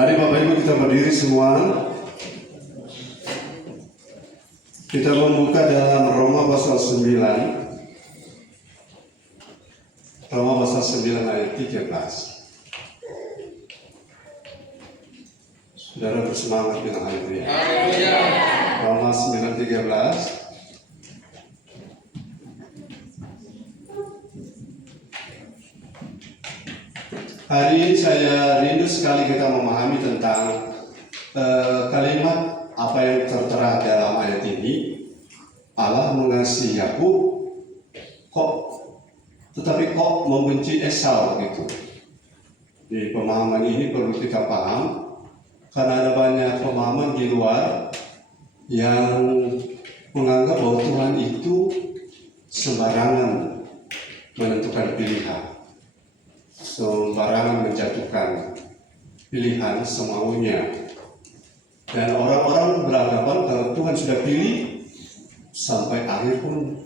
Mari Bapak Ibu kita berdiri semua. Kita membuka dalam Roma pasal 9. Roma pasal 9 ayat 13. Saudara bersemangat dengan haleluya. Roma 9:13. Hari ini saya rindu sekali kita memahami tentang kalimat apa yang tertera dalam ayat ini. Allah mengasihi Yakub, tetapi kok membenci Esau gitu. Di pemahaman ini perlu kita paham, karena ada banyak pemahaman di luar yang menganggap bahwa Tuhan itu sembarangan menentukan pilihan, sembarangan menjatuhkan pilihan semaunya. Dan orang-orang beranggapan kalau Tuhan sudah pilih sampai akhir pun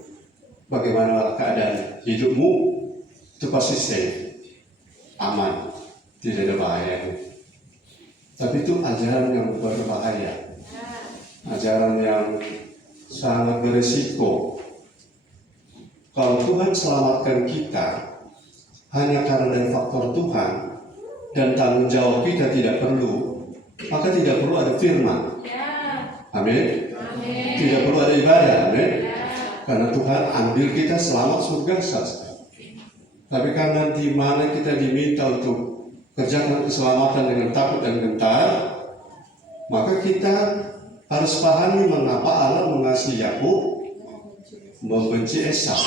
bagaimana keadaan hidupmu itu pasti safe, aman, tidak ada bahaya. Tapi itu ajaran yang berbahaya, ajaran yang sangat beresiko. Kalau Tuhan selamatkan kita hanya karena dari faktor Tuhan dan tanggung jawab kita tidak perlu, maka tidak perlu ada firman. Amin. Tidak perlu ada ibadah. Amin. Karena Tuhan ambil kita selamat surga saja. Tapi karena di mana kita diminta untuk kerjakan keselamatan dengan takut dan gentar, maka kita harus pahami mengapa Allah mengasihi Yakub, membenci Esau.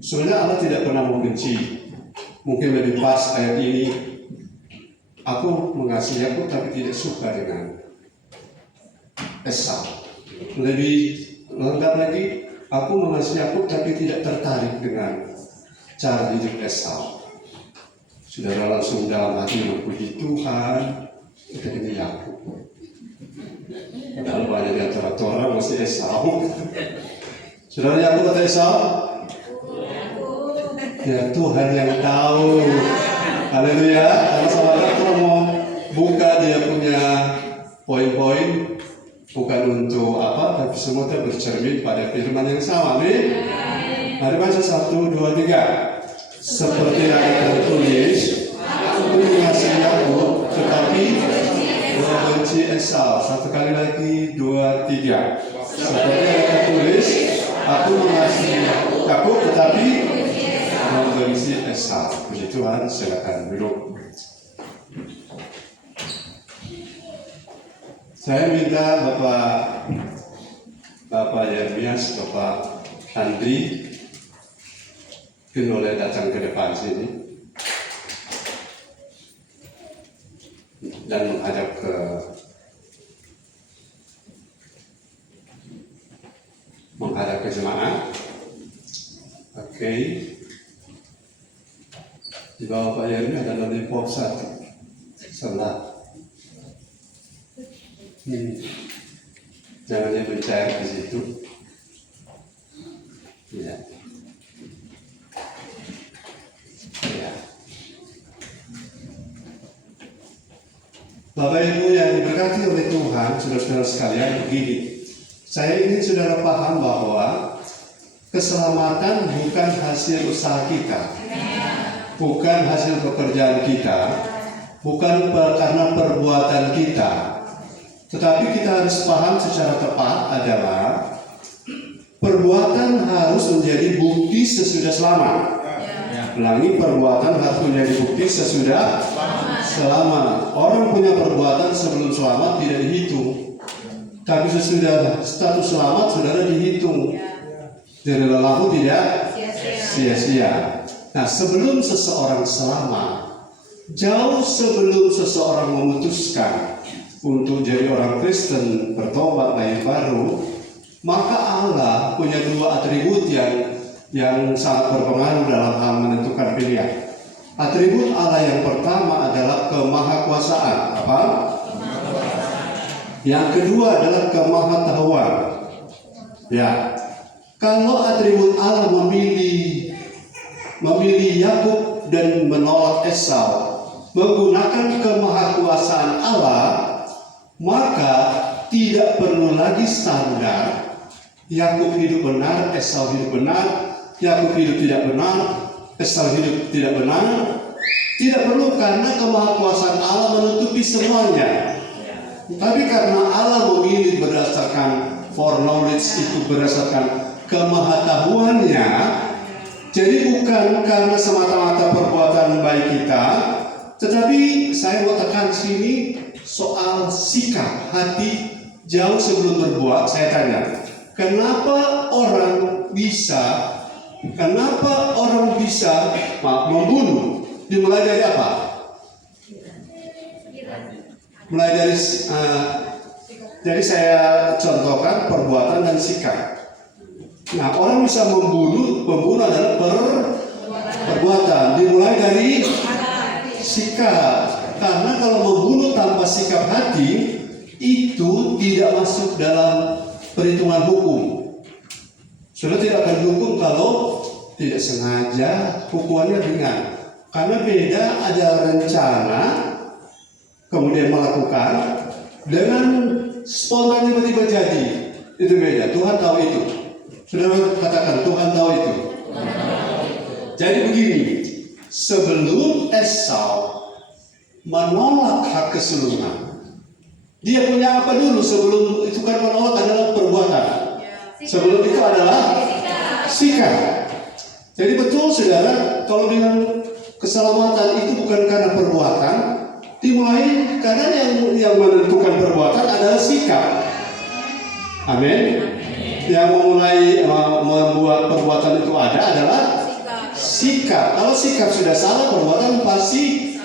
Sebenarnya Allah tidak pernah membenci. Mungkin lebih pas ayat ini, aku mengasihi Yakub tapi tidak suka dengan Esau. Lebih lengkap lagi, aku mengasihi Yakub tapi tidak tertarik dengan cara hidup Esau. Saudara langsung dalam hati memuji Tuhan, kita ini Yakub. Padahal banyak di antara orang masih Esau. Saudara Yakub atau Esau? Ya Tuhan yang tahu. Haleluya. Karena saudara kalau mau buka dia punya poin-poin, bukan untuk apa, tapi semua bercermin pada firman yang sama. Amin. Mari baca 1, 2, 3. Seperti yang tertulis, aku mengasihi Yakub, tetapi membenci Esau. Satu kali lagi, 2, 3. Seperti yang tertulis, aku mengasihi Yakub, tetapi membenci Esau. Puji Tuhan, silakan duduk. Saya minta Bapak Yermias, Bapak Andri, boleh datang ke depan sini dan menghadap ke jemaat. Oke. Di bawah Pak Yermi ada lollipop 1 sebelah. Jangan dia mencair di situ. Ya. Ya. Bapak Ibu yang diberkati oleh Tuhan, saudara-saudara sekalian, begini. Saya ingin saudara paham bahwa keselamatan bukan hasil usaha kita, bukan hasil pekerjaan kita, bukan karena perbuatan kita. Tetapi kita harus paham secara tepat adalah perbuatan harus menjadi bukti sesudah selamat. Ulangi, perbuatan harus menjadi bukti sesudah selamat. Orang punya perbuatan sebelum selamat tidak dihitung, tapi sesudah status selamat saudara dihitung. Jadi lelahu tidak sia-sia. Nah, sebelum seseorang selamat, jauh sebelum seseorang memutuskan untuk jadi orang Kristen, bertobat, lahir baru, maka Allah punya 2 atribut yang sangat berpengaruh dalam hal menentukan pilihan. Atribut Allah yang pertama adalah kemahakuasaan. Apa? Yang kedua adalah kemahatauan. Ya, kalau atribut Allah memilih Yakub dan menolak Esau, menggunakan kemahakuasaan maka tidak perlu lagi standar Yakub hidup benar, Esau hidup benar, Yakub hidup tidak benar, Esau hidup tidak benar. Tidak perlu, karena kemahakuasaan Allah menutupi semuanya. Tapi karena Allah memilih berdasarkan foreknowledge, itu berdasarkan kemahatauannya, jadi bukan karena semata-mata perbuatan baik kita, tetapi saya mau tekan sini soal sikap hati jauh sebelum berbuat. Saya tanya, kenapa orang bisa membunuh? Dimulai dari apa? Mulai dari jadi saya contohkan perbuatan dan sikap. Nah, orang bisa membunuh adalah perbuatan. Dimulai dari sikap. Karena kalau membunuh tanpa sikap hati, itu tidak masuk dalam perhitungan hukum. Sudah tidak akan dihukum kalau tidak sengaja, hukumannya ringan. Karena beda ada rencana, kemudian melakukan, dengan spontan tiba-tiba jadi. Itu beda, Tuhan tahu itu. Saudara katakan, Tuhan tahu itu. Jadi begini, sebelum Esau menolak hak kesulungan, dia punya apa dulu? Sebelum itu kan menolak adalah perbuatan. Sebelum itu adalah sikap. Jadi betul saudara, kalau dengan keselamatan itu bukan karena perbuatan, dimulai karena yang menentukan perbuatan adalah sikap. Amin. Yang memulai membuat perbuatan itu ada adalah sikap. Kalau sikap sudah salah, perbuatan pasti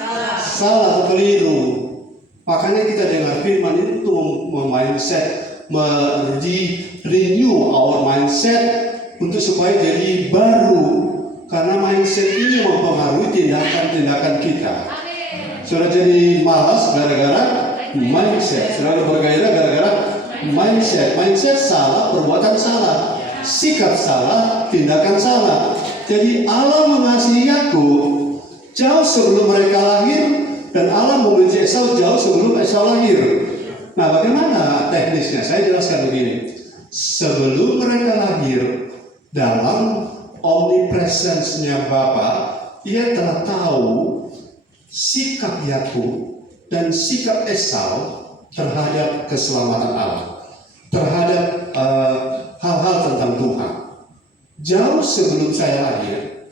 salah atau keliru. Makanya kita dengar firman itu renew our mindset untuk supaya jadi baru. Karena mindset ini mempengaruhi tindakan-tindakan kita. Sudah jadi malas gara-gara mindset. Sudah bergairah gara-gara mindset. Mindset salah, perbuatan salah, sikap salah, tindakan salah. Jadi Allah mengasihi Yakub jauh sebelum mereka lahir, dan Allah membenci Esau jauh sebelum Esau lahir. Nah, bagaimana teknisnya? Saya jelaskan begini. Sebelum mereka lahir, dalam omnipresence-nya Bapa, ia telah tahu sikap Yakub dan sikap Esau terhadap keselamatan Allah, terhadap hal-hal tentang Tuhan. Jauh sebelum saya lahir,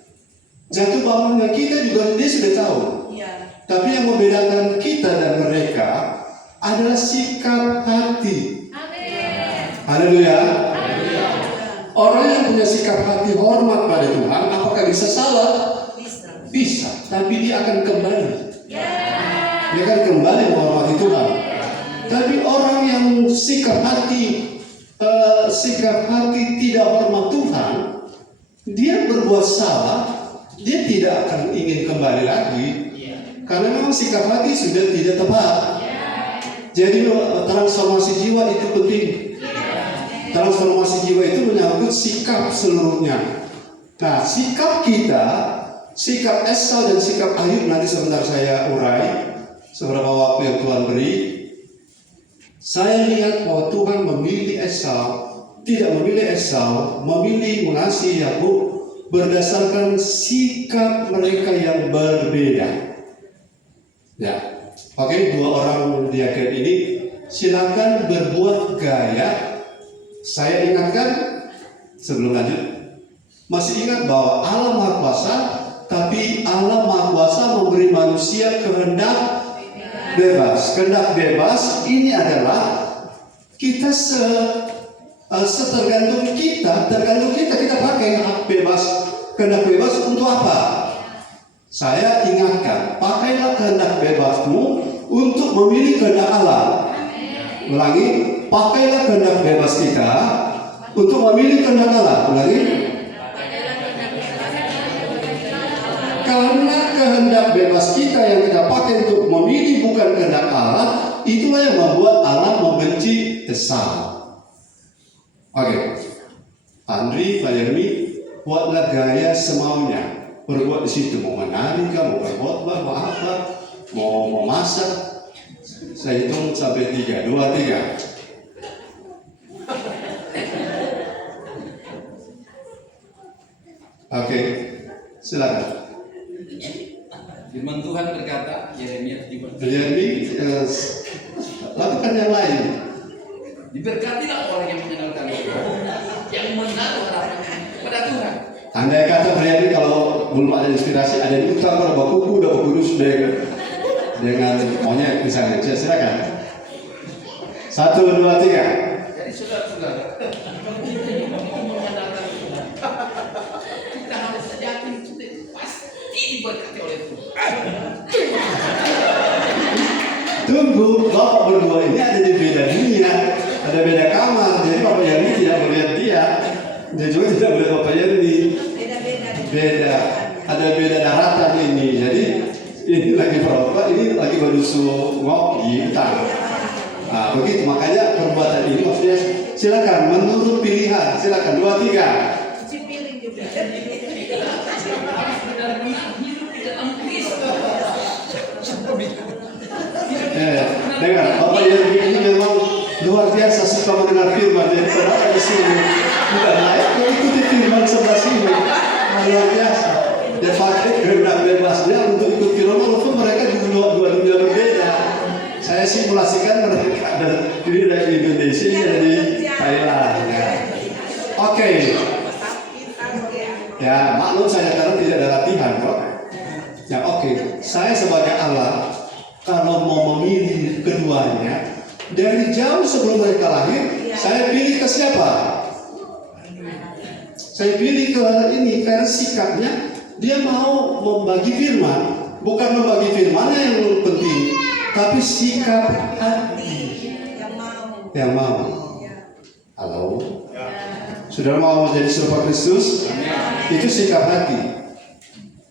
jatuh bangunnya kita juga dia sudah tahu. Tapi yang membedakan kita dan mereka adalah sikap hati. Haleluya. Orang yang punya sikap hati hormat pada Tuhan, apakah bisa salah? Bisa, tapi dia akan kembali. Dia akan kembali menghormati Tuhan. Tapi orang yang sikap hati tidak hormat Tuhan, dia berbuat salah, dia tidak akan ingin kembali lagi. Karena memang sikap hati sudah tidak tepat. Jadi transformasi jiwa itu penting. Transformasi jiwa itu menyangkut sikap seluruhnya. Nah, sikap kita, sikap Esau dan sikap Ayub, nanti sebentar saya urai seberapa waktu yang Tuhan beri. Saya lihat bahwa Tuhan memilih Esau, tidak memilih Esau, memilih mengasihi Yakub berdasarkan sikap mereka yang berbeda. Ya, oke, dua orang diaken ini silakan berbuat gaya. Saya ingatkan sebelum lanjut, masih ingat bahwa Allah Maha Kuasa, tapi Allah Maha Kuasa memberi manusia kehendak bebas. Kehendak bebas ini adalah kita tergantung kita pakai hak bebas, kehendak bebas untuk apa? Saya ingatkan, pakailah kehendak bebasmu untuk memilih kehendak Allah. Ulangi, pakailah kehendak bebas kita untuk memilih kehendak Allah. Ulangi. Karena kehendak bebas kita yang kita pakai untuk memilih bukan kehendak Allah, itulah yang membuat Allah membenci Esau. Oke, Andri, Pak Yermi, buatlah gaya semaunya. Berbuat di situ, mau menari, mau berkhotbah, mau apa, mau masak. Saya hitung sampai 3, 2, 3. Oke, silakan. Firman Tuhan berkata, Yeremia 17. Yeremia, lakukan yang lain. Diberkatilah orang yang mengenalkan Tuhan, yang menaruh harapan pada Tuhan. Andai kata Yeremia kalau belum ada inspirasi, ada di utama bawa kuku, udah kurus dengan monyet misalnya. Silakan. 1, 2, 3. Jadi saudara-saudara, kita mengandalkan Tuhan. Kita harus yakin kita pasti diberkati oleh Tuhan. Tunggu, Bapak berdua ini ada di beda dunia, ada beda kamar. Jadi Bapak Yerni tidak melihat dia juga tidak melihat Bapak Yerni. Beda, ada beda daratan ini. Jadi ini lagi perokok, ini lagi berdusu ngopi, entah. Nah, begitu makanya perbuatan ini maksudnya silakan menurut pilihan, silakan 2, 3. Dengar, Bapak Yerni ini memang luar biasa suka mendengar firman. Jadi kenapa di sini tidak layak mengikuti firman sebelah sini? Luar biasa. Dia pakai kehendak bebasnya untuk ikut firman walaupun mereka di dua dunia berbeda. Saya simulasikan mereka dari Indonesia dari Thailand. Ya. Oke. Ya, maklum saya karena tidak ada latihan kok. Ya oke. Saya sebagai Allah kalau mau memilih keduanya dari jauh sebelum mereka lahir, saya pilih ke siapa? Saya pilih ke ini karena sikapnya dia mau membagi firman, bukan membagi firmannya yang penting, tapi sikap hati yang mau. Halo, sudah mau menjadi serupa Kristus? Itu sikap hati.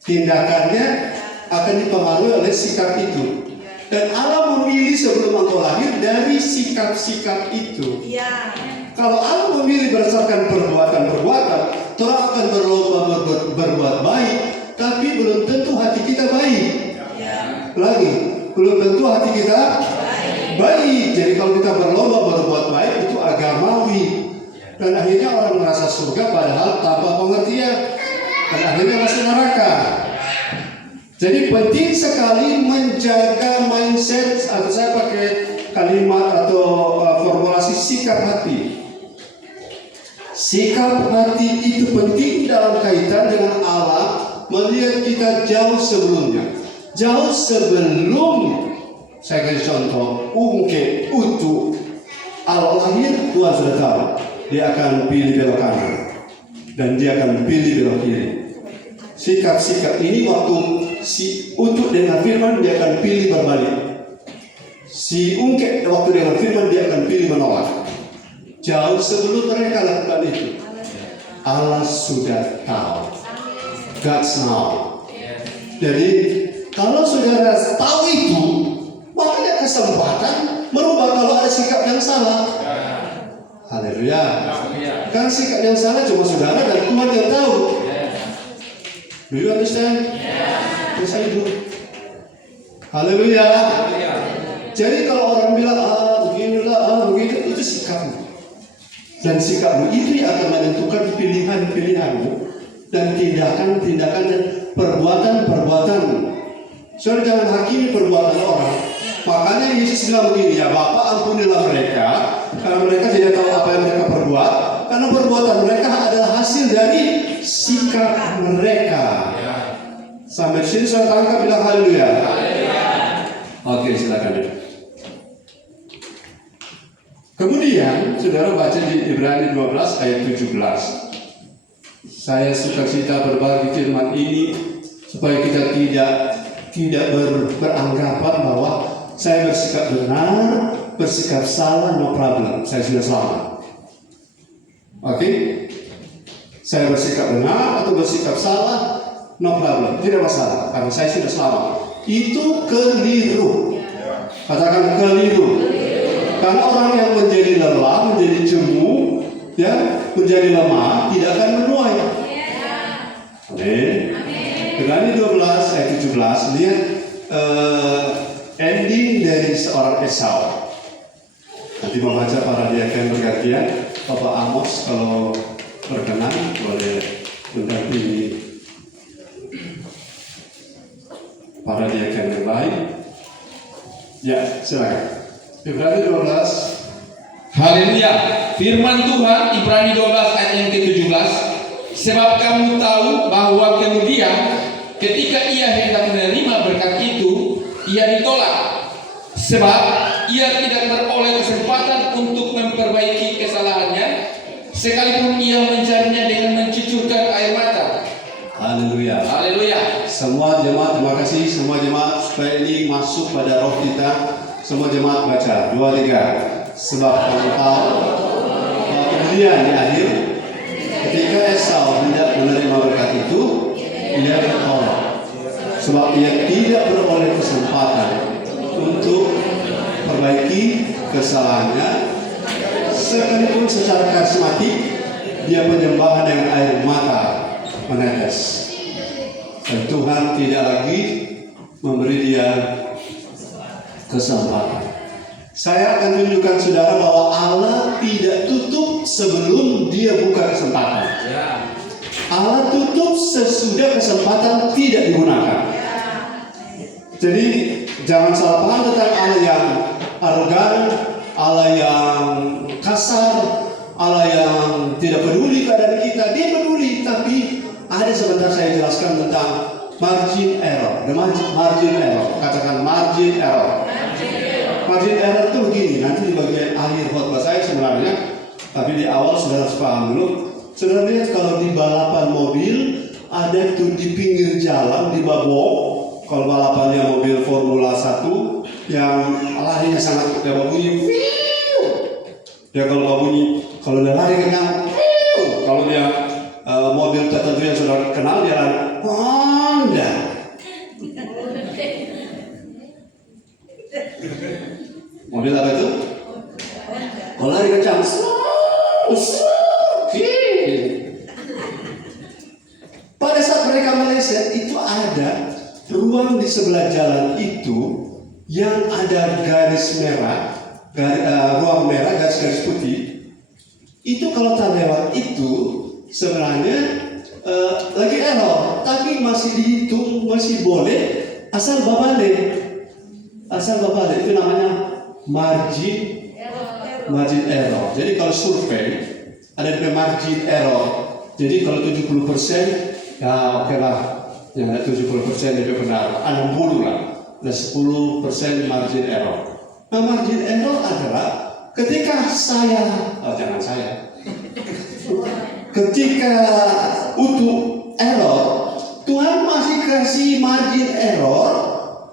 Tindakannya akan dipengaruhi oleh sikap itu. Dan Allah memilih sebelum engkau lahir dari sikap-sikap itu. Kalau Allah memilih berdasarkan perbuatan-perbuatan, Tuhan akan berlomba berbuat baik, tapi belum tentu hati kita baik. Lagi, belum tentu hati kita baik. Jadi kalau kita berlomba berbuat baik itu agamawi. Dan akhirnya orang merasa surga padahal tanpa pengertian. Dan akhirnya masuk neraka. Jadi penting sekali menjaga mindset, atau saya pakai kalimat atau formulasi sikap hati. Sikap hati itu penting dalam kaitan dengan Allah melihat kita jauh sebelumnya. Jauh sebelum, saya kasih contoh, ungke, utuh, Allah lahir, Tuhan sudah tahu. Dia akan pilih belok kanan. Dan dia akan pilih belok kiri. Sikap-sikap ini waktu si utuh dengan firman dia akan pilih berbalik. Si ungkek waktu dengan firman dia akan pilih menolak. Jauh sebelum mereka lakukan itu, Allah sudah tahu. God's know. Jadi kalau saudara tahu itu, maka ada kesempatan merubah kalau ada sikap yang salah. Haleluya. Kan sikap yang salah cuma saudara dan Tuhan yang tahu. Do you understand? Yes, I do. Haleluya. Jadi kalau orang bilang beginilah, begitu, itu sikapmu. Dan sikapmu itu yang akan menentukan pilihan-pilihanmu dan tindakan-tindakan dan perbuatan-perbuatanmu. Saudara jangan hakimi perbuatan orang. Makanya Yesus bilang begini, ya Bapa ampunilah mereka karena mereka tidak tahu apa yang mereka perbuat. Karena perbuatan mereka adalah hasil dari sikap mereka. Sampai sini saya tangkap, bilang haleluya. Oke, silakan. Kemudian saudara baca di Ibrani 12 ayat 17. Saya sukacita berbagi firman ini supaya kita tidak beranggapan bahwa saya bersikap benar, bersikap salah, no problem. Saya sudah selamat. Oke? Saya bersikap benar atau bersikap salah, no problem, tidak masalah, karena saya sudah selamat. Itu keliru. Katakan keliru. Karena orang yang menjadi lelah, menjadi jemu, ya, menjadi lemah, tidak akan menuai. Amin. Ibrani 12 ayat 17, lihat ending dari seorang Esau. Nanti membaca para diaken bergantian. Bapak Amos kalau berkenan boleh mendampingi para diaken yang lain. Ya, silakan. Ibrani 12. Haleluya. Firman Tuhan Ibrani 12 ayat yang ke-17. Sebab kamu tahu bahwa kemudian ketika ia hendak menerima berkat itu, ia ditolak. Sebab ia tidak beroleh kesempatan untuk memperbaiki kesalahannya, sekalipun ia mencarinya dengan mencucurkan air mata. Haleluya. Haleluya. Semua jemaat, terima kasih semua jemaat supaya ini masuk pada roh kita. Semua jemaat baca 2-3. Sebab kamu tahu bahwa kemudian di akhir ketika Esau hendak menerima berkat itu, ia ditolak. Sebab ia tidak beroleh kesempatan untuk perbaiki kesalahannya, sekalipun secara karismatik dia penyembahan dengan air mata menetes. Dan Tuhan tidak lagi memberi dia kesempatan. Saya akan tunjukkan saudara bahwa Allah tidak tutup sebelum dia buka kesempatan. Allah tutup sesudah kesempatan tidak digunakan. Jadi jangan salah paham tentang Allah yang arogan, Allah yang kasar, Allah yang tidak peduli keadaan kita. Dia peduli, tapi ada sebentar saya jelaskan tentang margin error. The margin error. Katakan margin error. Margin error itu begini. Nanti di bagian akhir khotbah saya sebenarnya, tapi di awal saudara harus paham dulu. Saudara lihat kalau di balapan mobil ada tuh di pinggir jalan di babok. Kalau balapannya mobil Formula 1 yang larinya sangat dia bunyi, dia kalau dia lari kencang, kalau dia mobil tertentu yang sudah kenal dia lari Honda. Mobil apa itu? Kalau lari kencang, pada saat mereka meleset itu ada ruang di sebelah jalan itu yang ada garis merah, ruang merah, garis putih. Itu kalau tak lewat itu sebenarnya lagi error, tapi masih dihitung, masih boleh asal babale. Asal babale itu namanya margin error. Jadi kalau survei ada margin error. Jadi kalau 70% ya oke lah. Yang ada 70% itu benar, 60 lah, dan 10% margin error. Nah, margin error adalah ketika ketika utuh error, Tuhan masih kasih margin error,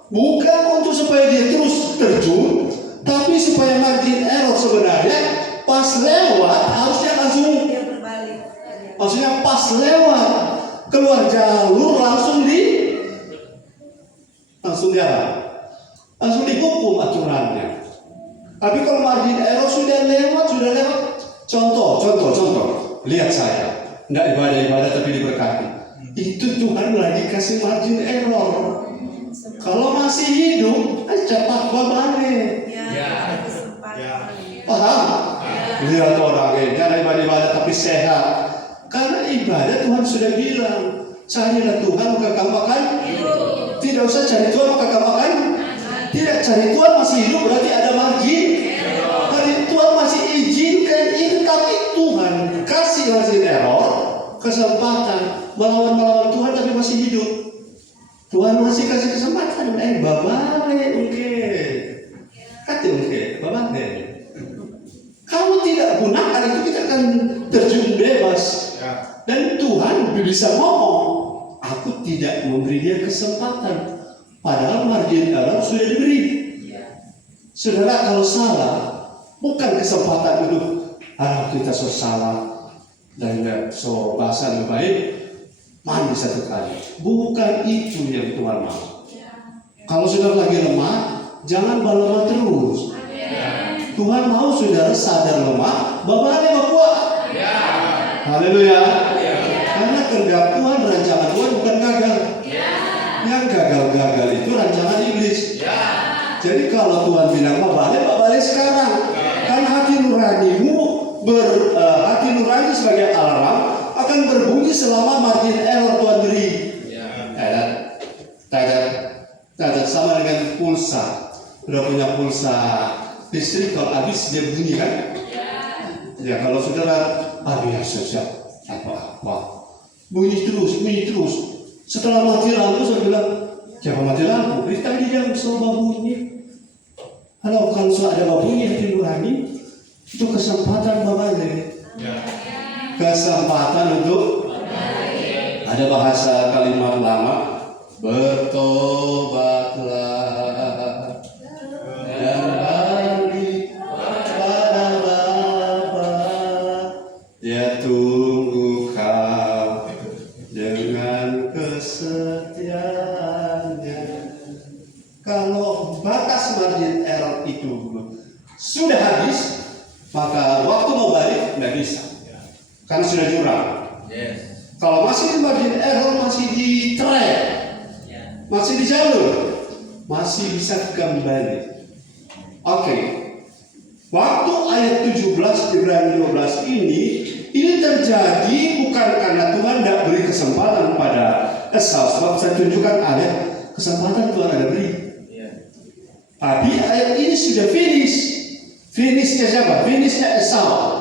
bukan untuk supaya dia terus terjun, tapi supaya margin error sebenarnya pas lewat harusnya langsung, maksudnya pas lewat keluar jalur langsung dihukum aturannya. Tapi kalau margin error sudah lewat. Contoh. Lihat saya, tidak ibadah tapi diberkati. Itu Tuhan lagi kasih margin error. Kalau masih hidup, cepat balik. Paham? Lihat orangnya, jangan ibadah tapi sehat. Karena ibadah Tuhan sudah bilang, carilah Tuhan maka kamu akan hidup. Tidak usah cari Tuhan maka kamu akan tidak. Cari Tuhan masih hidup berarti ada margin. Hari Tuhan masih izinkan ini, tapi Tuhan kasih margin error, kesempatan melawan Tuhan tapi masih hidup. Tuhan masih kasih kesempatan. Babale babale. Kamu tidak gunakan itu, kita akan terjun bebas. Dan Tuhan bisa ngomong, aku tidak memberi dia kesempatan. Padahal margin error sudah diberi. Saudara, kalau salah, bukan kesempatan untuk kita salah dan bahasa lebih baik, mandi satu kali. Bukan itu yang Tuhan mau. Kalau saudara lagi lemah, jangan lemah terus. Tuhan mau saudara sadar lemah, babale kuat. Haleluya. Karena kehendak Tuhan, rancangan Tuhan bukan gagal. Yang gagal itu rancangan iblis. Jadi kalau Tuhan bilang balik sekarang. Karena hati nuranimu hati nurani sebagai alarm akan berbunyi selama margin error Tuhan beri. Tidak sama dengan pulsa. Sudah punya pulsa listrik, kalau habis dia bunyi kan? Ya kalau saudara habis siap apa bunyi terus. Setelah mati lampu saya bilang, siapa mati lampu? Tadi dia selalu bunyi. Kalau ada bunyi hati nurani, itu kesempatan berbalik. Kesempatan untuk ada bahasa kalimat lama, bertobatlah dan balik pada Bapa. Dia tunggu kau dengan kesetiaannya. Kalau batas margin error itu sudah habis, maka waktu mau balik nggak bisa, karena sudah jurang. Kalau masih di margin error, masih di track, masih di jalur, masih bisa kembali. Oke. Waktu ayat 17 Ibrani 12 ini terjadi bukan karena Tuhan tidak beri kesempatan pada Esau. Sebab saya tunjukkan ayat kesempatan Tuhan ada beri. Tapi ayat ini sudah finish. Finishnya siapa? Finishnya Esau.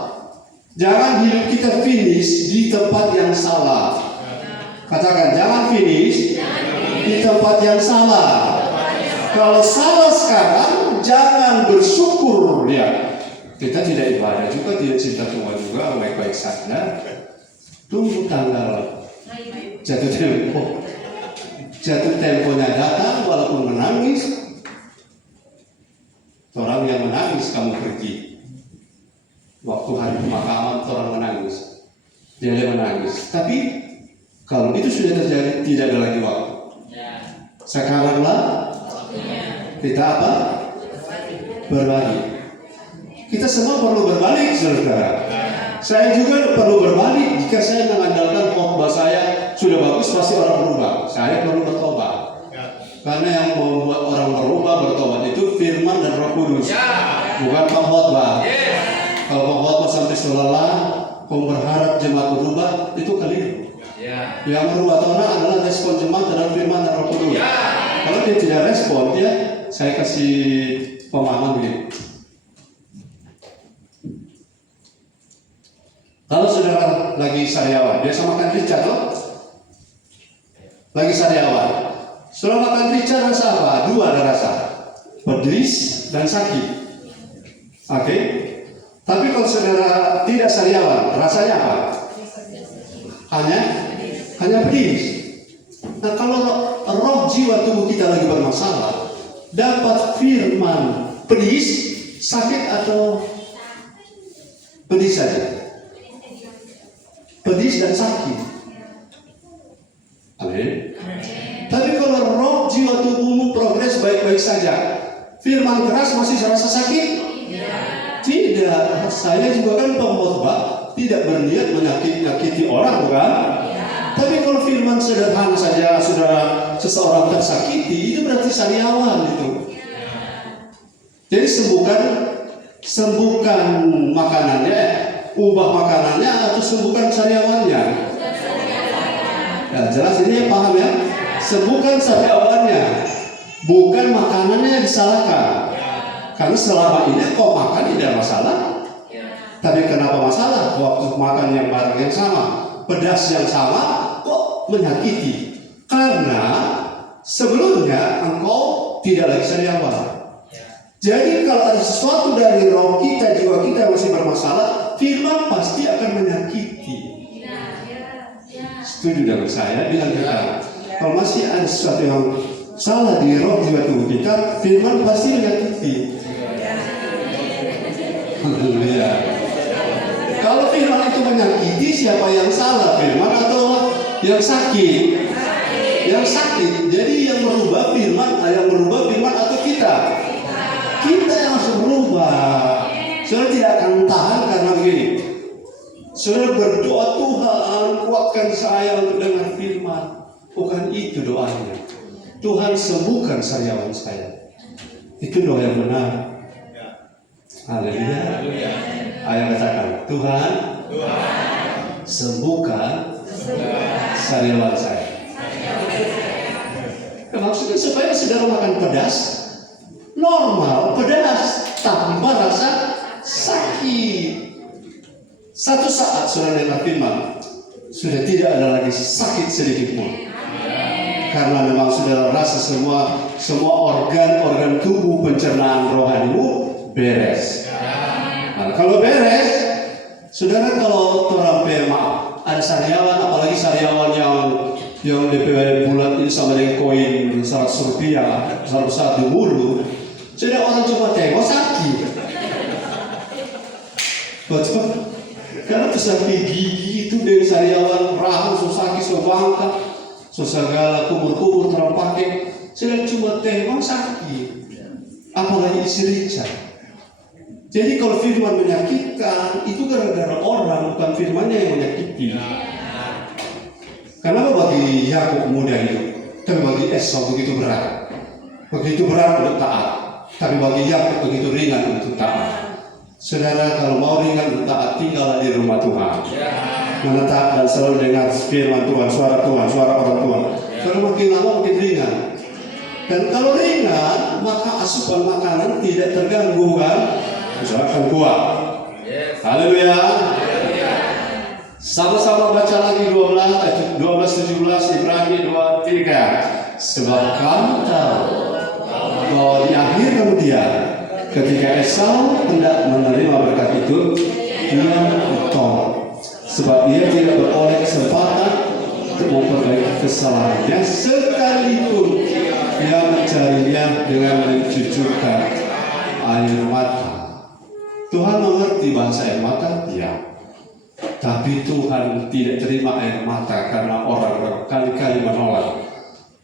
Jangan hidup kita finish di tempat yang salah. Katakan, jangan finish di tempat yang salah. Kalau salah sekarang, jangan bersyukur ya. Kita tidak ibadah juga, tidak cinta Tuhan juga, baik-baik saja. Tunggu tanggal jatuh tempo. Jatuh temponya datang, walaupun menangis. Orang yang menangis kamu pergi. Waktu hari pemakaman orang menangis, dia menangis. Tapi kalau itu sudah terjadi, tidak ada lagi waktu. Sekaranglah kita apa? Berbalik. Kita semua perlu berbalik, saudara. Saya juga perlu berbalik. Jika saya mengandalkan khotbah saya sudah bagus, pasti orang berubah. Saya perlu bertobat. Karena yang membuat orang bertobat itu firman dan Roh Kudus, bukan pengkhotbah. Kalau pengkhotbah sampai selalah, kamu berharap jemaat berubah, itu keliru. Yang merubah orang adalah respon jemaat terhadap firman dan Roh Kudus. Kalau dia tidak respon, saya kasih pemahaman begini. Kalau saudara lagi sariawan, biasa makan rica toh? Lagi sariawan. Setelah makan rica rasa apa? Dua ada rasa, pedis dan sakit. Oke. Tapi kalau saudara tidak sariawan, rasanya apa? Hanya pedis. Nah kalau roh jiwa tubuh kita lagi bermasalah, dapat firman pedis, sakit atau pedis saja? Pedis dan sakit. Amin. Tapi kalau roh jiwa tubuhmu progres baik-baik saja, firman keras masih serasa sakit? Tidak. Saya juga kan pengkhotbah, tidak berniat menyakiti orang, bukan? Tapi kalau firman sederhana saja seseorang tersakiti, itu berarti sariawan itu. Jadi sembuhkan makanannya, ubah makanannya, atau sembuhkan sariawannya. Ya, jelas ini paham ya? Sembuhkan sariawannya, bukan makanannya yang disalahkan. Karena selama ini kok makan tidak masalah. Tapi kenapa masalah? Waktu makan yang barang yang sama, pedas yang sama, kok menyakiti? Karena sebelumnya engkau tidak lagi sariawan. Jadi kalau ada sesuatu dari roh kita, jiwa kita masih bermasalah, firman pasti akan menyakiti. Setuju dengan saya? Bilang kita. Kalau masih ada sesuatu yang salah di roh jiwa tubuh kita, firman pasti menyakiti. Haleluya. Kalau firman itu menyakiti, siapa yang salah? Firman atau yang sakit? Yang sakit. Jadi yang merubah firman atau kita? Kita yang harus berubah. Saudara tidak akan tahan karena begini. Saudara berdoa, Tuhan kuatkan saya untuk dengar firman. Bukan itu doanya. Tuhan sembuhkan sariawan saya. Itu doa yang benar. Haleluya. Ayo katakan, Tuhan, sembuhkan sariawan saya. Maksudnya supaya saudara makan pedas, normal, pedas, tanpa rasa sakit. Satu saat saudara dengar firman, sudah tidak ada lagi sakit sedikit pun. Karena memang saudara rasa semua organ tubuh pencernaan rohanimu beres. Nah, kalau beres, saudara kalau orang maaf, ada sariawan, apalagi sariawan yang DP bulat ini sama dengan koin 100 rupiah, 100 mulu, sudah orang cuma tengok sakit. Betul? Karena itu sakit gigi itu dari sariawan rahang, so sakit, so bangka, so segala kubur-kubur terampake, sudah cuma tengok sakit. Apalagi isi Richard. Jadi kalau firman menyakitkan, itu gara-gara orang, bukan firmannya yang menyakiti. Kenapa bagi Yakub mudah itu, tapi bagi Esau begitu berat. Begitu berat untuk taat, tapi bagi Yakub begitu ringan untuk taat. Saudara, kalau mau ringan untuk taat, tinggallah di rumah Tuhan. Menetap dan selalu dengar firman Tuhan, suara orang Tuhan. Kalau makin lama makin ringan. Dan kalau ringan, maka asupan makanan tidak terganggu kan? Misalnya akan kuat. Haleluya. Sama-sama baca lagi 12:17 Ibrani 2:3. Sebab kamu tahu bahwa di akhir kemudian ketika Esau hendak menerima berkat itu, dia ditolak. Sebab dia tidak beroleh kesempatan untuk memperbaiki kesalahannya, sekalipun dia mencarinya dengan mencucurkan air mata. Tuhan mengerti bahasa air mata, ya. Tapi Tuhan tidak terima air mata karena orang berkali-kali menolak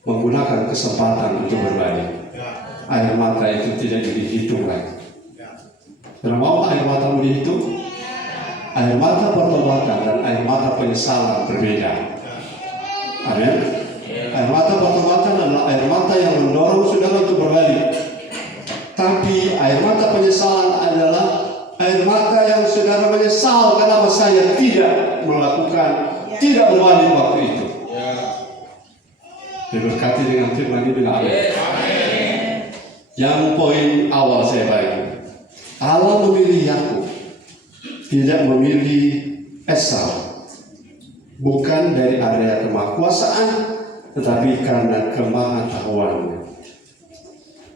menggunakan kesempatan untuk berbalik. Air mata itu tidak dihitung lagi. Karena mau air matamu dihitung? Air mata pertobatan dan air mata penyesalan berbeda. Amin. Air mata pertobatan adalah air mata yang mendorong saudara untuk berbalik. Tapi air mata penyesalan adalah air mata yang saudara menyesal kenapa saya tidak melakukan, tidak berbalik waktu itu. Diberkati dengan firman ini dengan amin. Yang poin awal saya bagi, Allah memilih Yakub, tidak memilih Esau, bukan dari area kemahakuasaan, tetapi karena kemahatahuannya.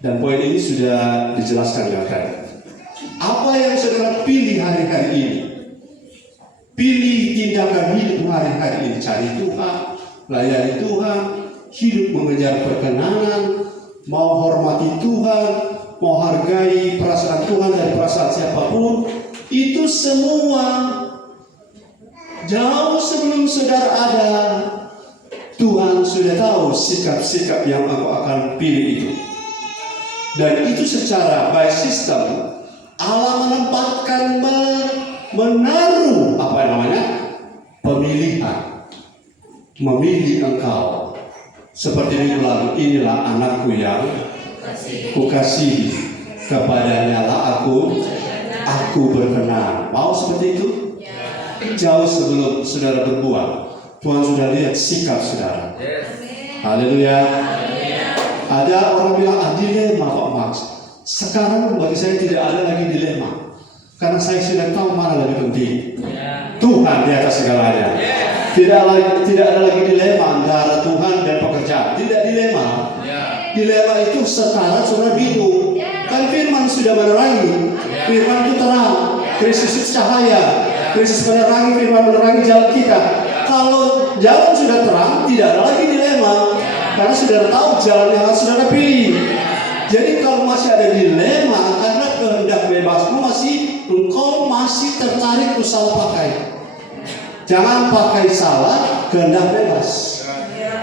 Dan poin ini sudah dijelaskan dengan baik. Apa yang saudara pilih hari-hari ini? Pilih tindakan hidup hari-hari ini. Cari Tuhan, layani Tuhan, hidup mengejar perkenanan, mau hormati Tuhan, mau hargai perasaan Tuhan dari perasaan siapapun. Itu semua jauh sebelum saudara ada, Tuhan sudah tahu sikap-sikap yang aku akan pilih itu. Dan itu secara by system Allah menempatkan menaruh pemilihan, memilih engkau. Seperti minggu lalu, inilah anakku yang kukasihi, kepadanya lah aku berkenan. Mau seperti itu? Jauh sebelum saudara berbuat, Tuhan sudah lihat sikap saudara. Haleluya. Ada orang bilang, dilema Pak Max. Sekarang bagi saya tidak ada lagi dilema, karena saya sudah tahu mana lebih penting. Tuhan di atas segalanya. Tidak ada lagi dilema antara Tuhan dan pekerjaan. Tidak dilema. Dilema itu setara saudara bingung. Kan firman sudah menerangi. Firman itu terang. Kristus itu cahaya. Kristus menerangi, firman menerangi jalan kita. Kalau jalan sudah terang, tidak ada lagi dilema. Karena saudara tahu jalan yang harus saudara pilih. Jadi kalau masih ada dilema karena kehendak bebasmu engkau masih tertarik untuk salah pakai. Jangan pakai salah kehendak bebas.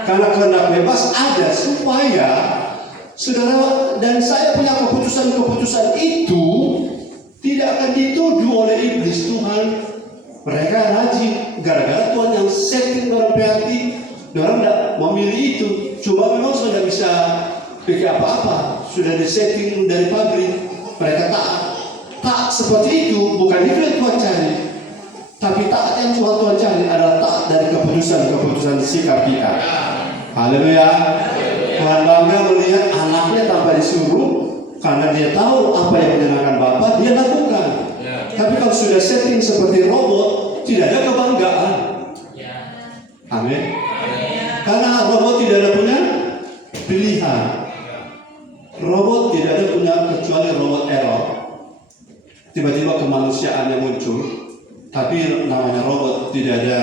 Karena kehendak bebas ada supaya saudara dan saya punya keputusan-keputusan itu tidak akan dituduh oleh iblis. Tuhan, mereka rajin gara-gara Tuhan yang setting orang hati, orang tidak memilih itu. Cuma memang sudah bisa bikin apa-apa. sudah disetting dari pabrik, mereka taat. Taat seperti itu bukan itu yang Tuhan cari. Tapi taat yang Tuhan cari adalah taat dari keputusan sikap kita. Haleluya. Tuhan bangga melihat anaknya tanpa disuruh, karena dia tahu apa yang menyenangkan Bapa, dia lakukan. Tapi kalau sudah setting seperti robot, tidak ada kebanggaan. Amin. Karena robot tidak ada punya pilihan. Robot tidak ada punya kecuali robot error. Tiba-tiba kemanusiaan yang muncul, tapi namanya robot tidak ada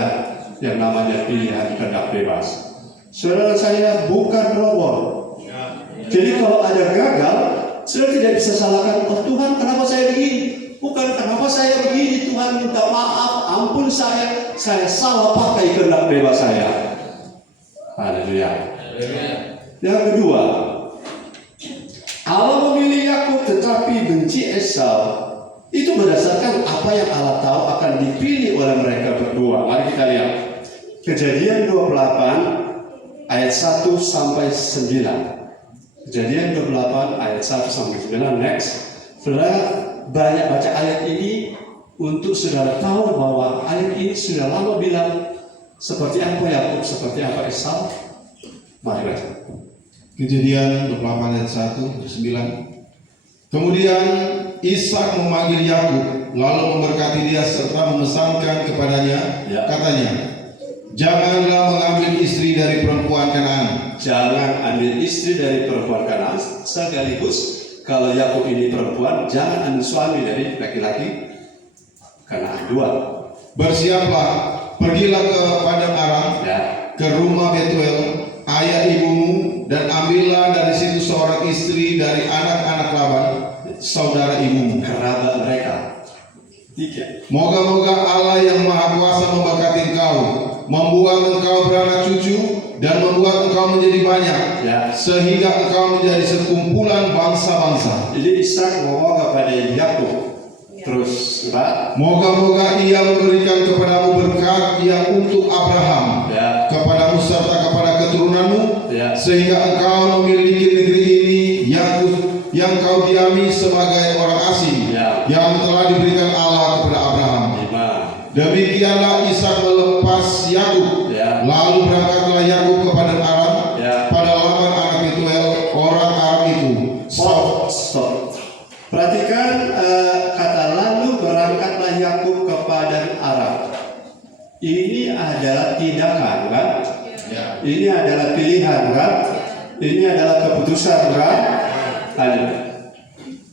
yang namanya pilihan kehendak bebas. Saudara saya bukan robot. Jadi kalau ada gagal, saudara tidak bisa salahkan, oh Tuhan kenapa saya begini? Bukan kenapa saya begini, Tuhan minta maaf, ampun saya salah pakai kehendak bebas saya. Haleluya. Yang kedua, Allah memilih Yakub tetapi benci Esau. Itu berdasarkan apa yang Allah tahu akan dipilih oleh mereka berdua. Mari kita lihat Kejadian 28 ayat 1 sampai 9. Kejadian 28 ayat 1 sampai 9. Next. Saudara banyak baca ayat ini untuk saudara tahu bahwa ayat ini sudah lama bilang seperti apa Yakub, seperti apa Esau. Mari baca. Kejadian 28 ayat 1 9. Kemudian Ishak memanggil Yakub, lalu memberkati dia serta memesankan kepadanya, katanya, janganlah mengambil istri dari perempuan Kanaan. Jangan ambil istri dari perempuan Kanaan. Sekaligus kalau Yakub ini perempuan, jangan ambil suami dari laki-laki Kanaan. 2. Bersiaplah, pergilah ke padang Aram, ke rumah Betuel, ayah ibumu, dan ambillah dari situ seorang istri dari anak-anak Laban, saudara ibumu, kerabat mereka. 3. Moga-moga Allah yang Maha Kuasa memberkati engkau, membuat engkau beranak cucu, dan membuat engkau menjadi banyak, sehingga engkau menjadi sekumpulan bangsa-bangsa. Jadi Ishak ngomong kepada Yakub. Terus, Pak, moga-moga ia memberikan kepadamu berkat yang untuk Abraham, kepadamu serta kepada keturunanmu, sehingga engkau memiliki negeri ini yang kau diami sebagai orang asing, yang telah diberikan Allah kepada Abraham. 5. Demikianlah Ishak melepas Yakub, lalu berangkatlah Yakub ke padang Aram, pada Laban anak Betuel, orang Aram itu. Stop. Perhatikan kata lalu berangkatlah Yakub ke padang Aram. Ini adalah tindakan, kan? Ini adalah pilihan, kan? Ini adalah keputusan, kan?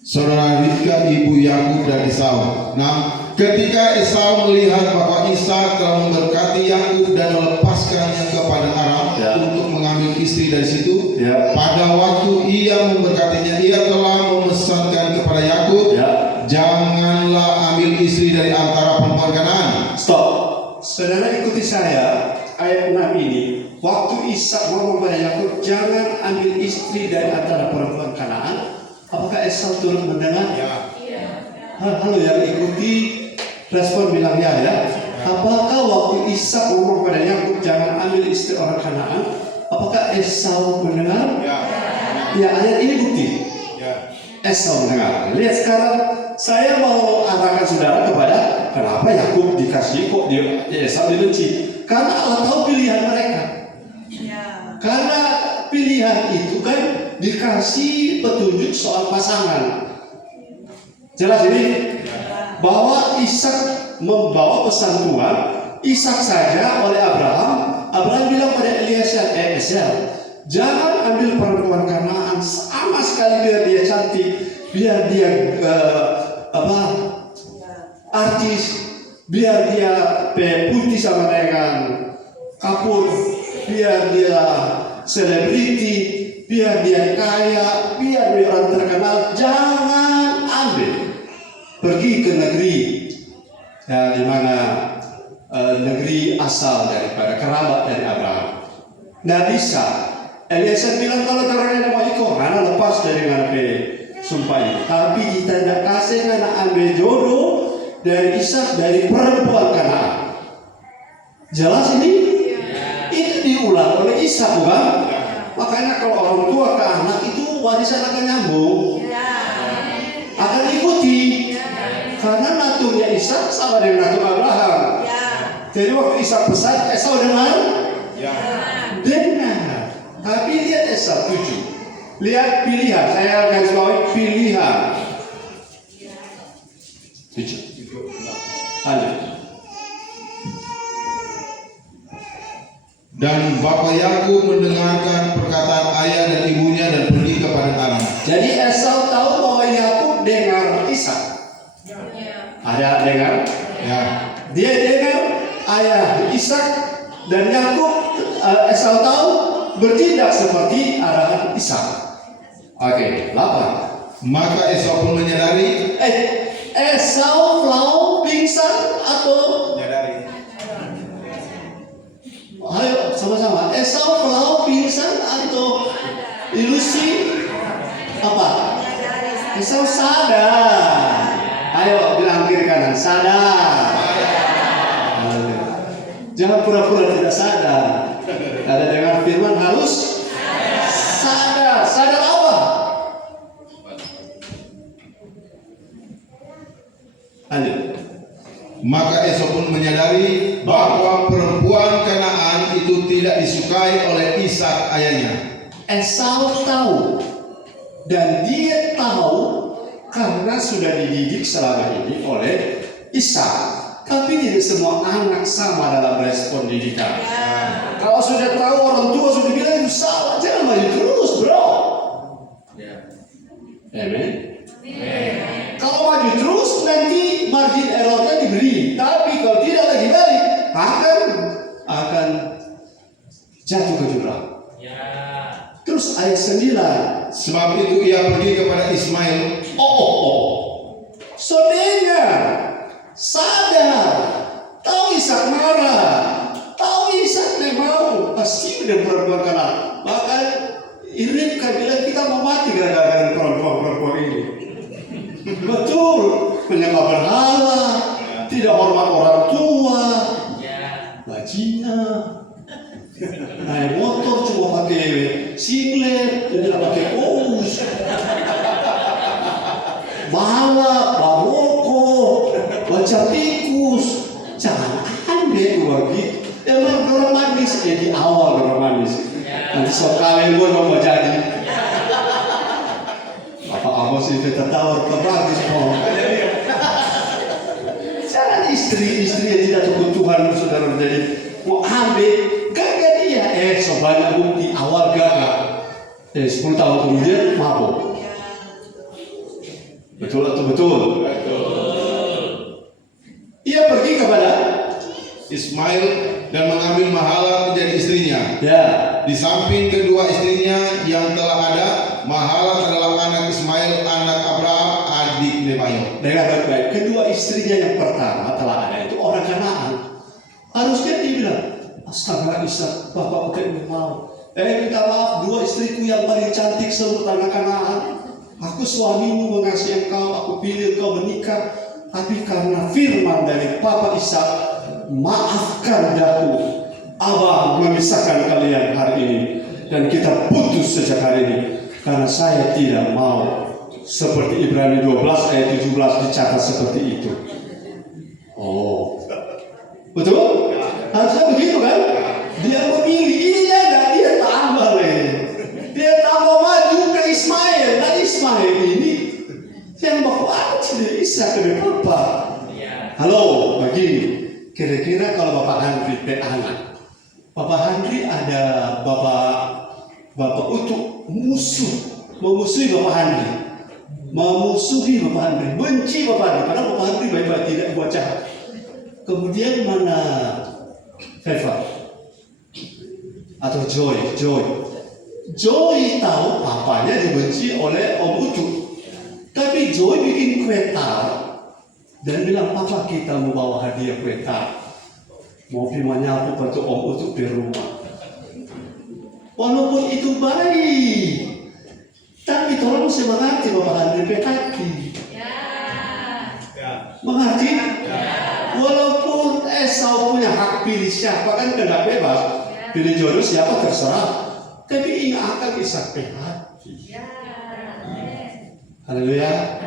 Saudara Ribka ibu Yakub dan Esau. Nah, ketika Esau melihat bahwa Ishak telah memberkati Yakub dan melepaskannya ke padang Aram untuk mengambil istri dari situ, pada waktu ia memberkatinya, ia telah memesankan kepada Yakub, janganlah ambil istri dari antara perempuan Kanaan. Stop. Saudara ikuti saya ayat 6 ini. Waktu Ishak ngomong kepada Yakub, jangan ambil istri dari antara perempuan Kanaan. Apakah Esau turut mendengar? Halo yang ikuti respon bilang ya. Apakah waktu Ishak ngomong kepada Yakub jangan ambil istri orang Kanaan, apakah Esau mendengar? Ya, ayat ini bukti. Esau mendengar. Lihat sekarang saya mau arahkan saudara kepada kenapa Yakub dikasih kok Esau dibenci? Karena Allah tahu pilihan mereka. Karena pilihan itu kan dikasih petunjuk soal pasangan. Jelas ini bahwa Ishak membawa pesan Tuhan. Ishak saja oleh Abraham bilang pada Eliezer, jangan ambil perempuan Kanaan sama sekali, biar dia cantik, biar dia artis, biar dia putih sama dengan kapur, biar dia selebriti, biar dia kaya, biar dia orang terkenal. Jangan ambil. Pergi ke negeri di mana negeri asal daripada kerabat dari Abraham. Nggak bisa. Eliezer bilang kalau terang mau ikut, karena lepas dari ngarepe sumpah ini. Tapi kita tidak kasih karena ambil jodoh dari Ishak dari perempuan Kanaan. Jelas ini? Itu diulang oleh Ishak, bukan? Makanya kalau orang tua ke anak itu warisan akan nyambung, akan ikuti. Karena naturnya Ishak sama dengan natur Abraham. Jadi waktu Ishak pesan, Esau dengar? Dengar. Tapi lihat Esau 7. Lihat pilihan, saya garis bawahi pilihan. 7. Lanjut. Dan Bapak Yakub mendengarkan perkataan ayah dan ibunya dan pergi ke padang Aram. Jadi Esau tahu bahwa Yakub dengar Ishak. Ada dengar? Ya. Dia dengar ayah Ishak dan Yakub. Esau tahu bertindak seperti arahan Ishak. Oke, 8. Maka Esau pun menyadari. Esau flau pingsan atau? Ayo sama-sama. Esau flau pingsan atau ilusi? Apa? Esau sadar. Ayo bilang kiri kanan, sadar. Jangan pura-pura tidak sadar. Ada dengar firman harus sadar. Sadar apa? Lanjut. Maka Esau pun menyadari bahwa perempuan Kanaan itu tidak disukai oleh Ishak ayahnya. Esau tahu dan dia tahu karena sudah dididik selama ini oleh Ishak. Tapi tidak semua anak sama dalam respon didikan. Kalau sudah tahu orang tua sudah bilang itu salah, jangan maju terus, bro. Amen. Kalau maju terus nanti margin errornya diberi. Tapi kalau tidak lagi balik akan jatuh ke jurang. Terus ayat 9. Sebab itu ia pergi kepada Ismail. Saudara sadar, tahu Ishak marah, tahu Ishak tidak mau, pasti udah perempuan Kanaan. Bahkan Ribka bilang kita mau mati gara-gara perempuan ini. Betul, menyembah berhala, tidak hormat orang tua, bajingan, naik motor cuma pakai singlet, tidak pakai kaos, balap, baroko, baca tikus, jangan aneh begitu. Emang orang manis di awal orang manis. Nanti sekali gue mau jadi. Apa sih kita tawar bagus kok. Jangan istri yang tidak takut Tuhan saudara jadi mau ambil gagal dia. Sebanyak bukti awal gagal. 10 tahun kemudian mabuk. Betul atau betul? Ia pergi kepada Ismail dan mengambil Mahalat menjadi istrinya. ya. Di samping kedua istrinya yang telah ada, Mahalat adalah anak Ismail, anak Abraham, adik Nebayo. Dengar baik-baik. Kedua istrinya yang pertama telah ada itu orang Kanaan. Harusnya dia bilang, astaga Ishak, bapak tidak mau. Minta maaf, dua istriku yang paling cantik seluruh tanah Kanaan. Aku suamimu mengasihi engkau, aku pilih engkau menikah. Tapi karena firman dari Papa Ishak, maafkan daku, abang memisahkan kalian hari ini. Dan kita putus sejak hari ini. Karena saya tidak mau seperti Ibrani 12 ayat 17 dicatat seperti itu. Oh, betul? Harusnya begitu kan? Dia memilih, ini enggak, dia tambah dia tambah maju ke Ismail. Dan Ismail ini yang bawa dari Ishak ke Papa. Halo, begini. Kira-kira kalau Bapak Handri anak, Bapak Handri ada Bapak Utuk memusuhi Bapak Handri, memusuhi Bapak Handri, benci Bapak Handri, karena Bapak Handri baik-baik tidak buat jahat. Kemudian mana Feva atau Joy tahu papanya dibenci oleh Om Utuk, tapi Joy bikin kue tart dan bilang, Papa kita mau bawa hadiah kue tart, mau menyapu untuk Om Utuk di rumah. Walaupun itu baik, tapi tolong semangat Bapak Handri PKK. Mengerti? Walaupun Esau punya hak pilih siapa kan tidak bebas, pilih jodoh siapa terserah. Tapi ingat akan Ishak PKK. Haleluya.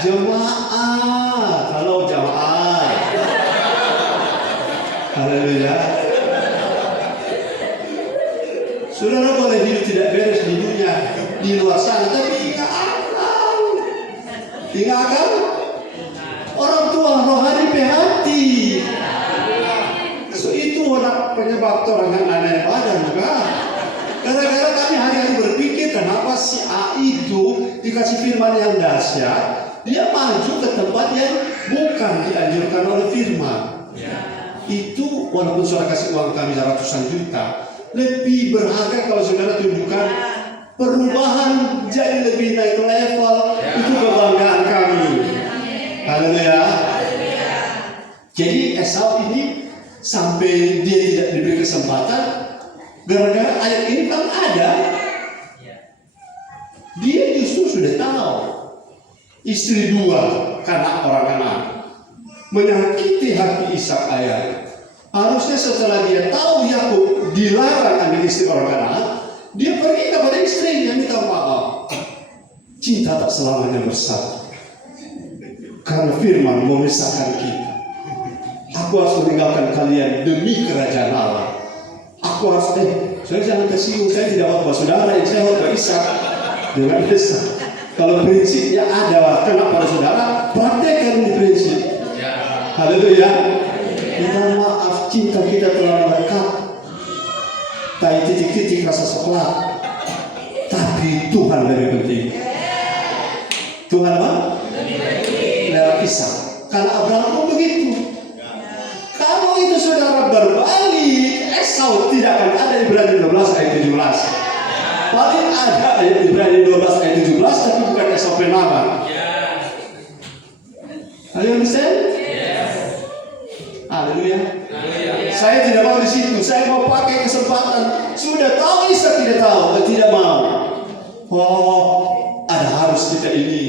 Jemaat, halo jemaat. Haleluya. Saudara boleh hidup tidak beres di dunia, di luar sana, tapi ingat akal. Orang tua rohani hati. So itu penyebab orang yang aneh badan juga. Gara-gara kami hari-hari berpikir kenapa si A itu dikasih firman yang dahsyat, dia maju ke tempat yang bukan dianjurkan oleh firman. Itu walaupun saudara kasih uang kami ratusan juta, lebih berharga kalau saudara tunjukkan perubahan jadi lebih naik level. Itu kebanggaan kami. Haleluya. Jadi Esau ini sampai dia tidak diberi kesempatan, gara-gara ayat ini kan ada, dia justru sudah tahu istri dua karena orang Kanaan menyakiti hati Ishak ayah. Harusnya setelah dia tahu Yakub dilarang ambil istri orang Kanaan, dia pergi kepada istrinya minta maaf. Cinta tak selamanya bersatu, karena firman memisahkan kita. Aku harus meninggalkan kalian demi kerajaan Allah. Aku harus saya jangan tersinggung, saya tidak mau saudara yang saya mau Ishak dengan Ishak. Kalau prinsipnya ada, kenapa saudara praktekkan di prinsip. Haleluya. Minta maaf, cinta kita telah melekat. Tai titik-titik rasa sekolah, tapi Tuhan lebih penting. Tuhan apa? Lewat Ishak. Karena Abraham pun begitu. Kalau itu saudara berbalik, Esau tidak akan ada Ibrani 12 ayat 17. Paling ada ayat Ibrani 12 ayat 17, tapi bukan Esau penama. Are you understand? Haleluya. Saya tidak mau di situ. Saya mau pakai kesempatan. Sudah tahu Ishak tidak tahu, tidak mau. Ada harus kita ini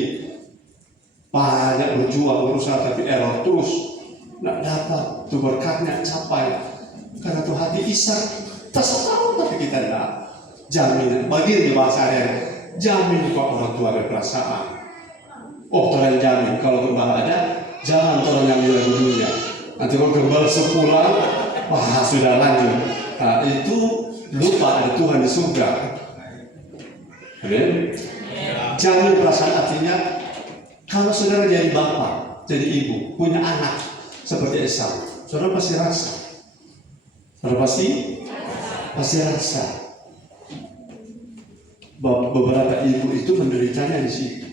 banyak berjuang berusaha tapi error terus. Tidak dapat tuh berkatnya capai. Karena tuh hati Ishak tersetahun tapi kita tidak. Jamin bagi di bahasa hari jamin kok orang tua berperasaan. Orang jamin kalau kembali ada, jangan orang yang mulai dunia. Nanti kalau kembali sepulang, wah sudah lanjut. Nah, itu lupa ada Tuhan di surga. Amin. Jamin perasaan artinya kalau saudara jadi bapak, jadi ibu, punya anak seperti Esau, saudara pasti rasa. Saudara pasti rasa. Beberapa ibu itu menderitanya di situ.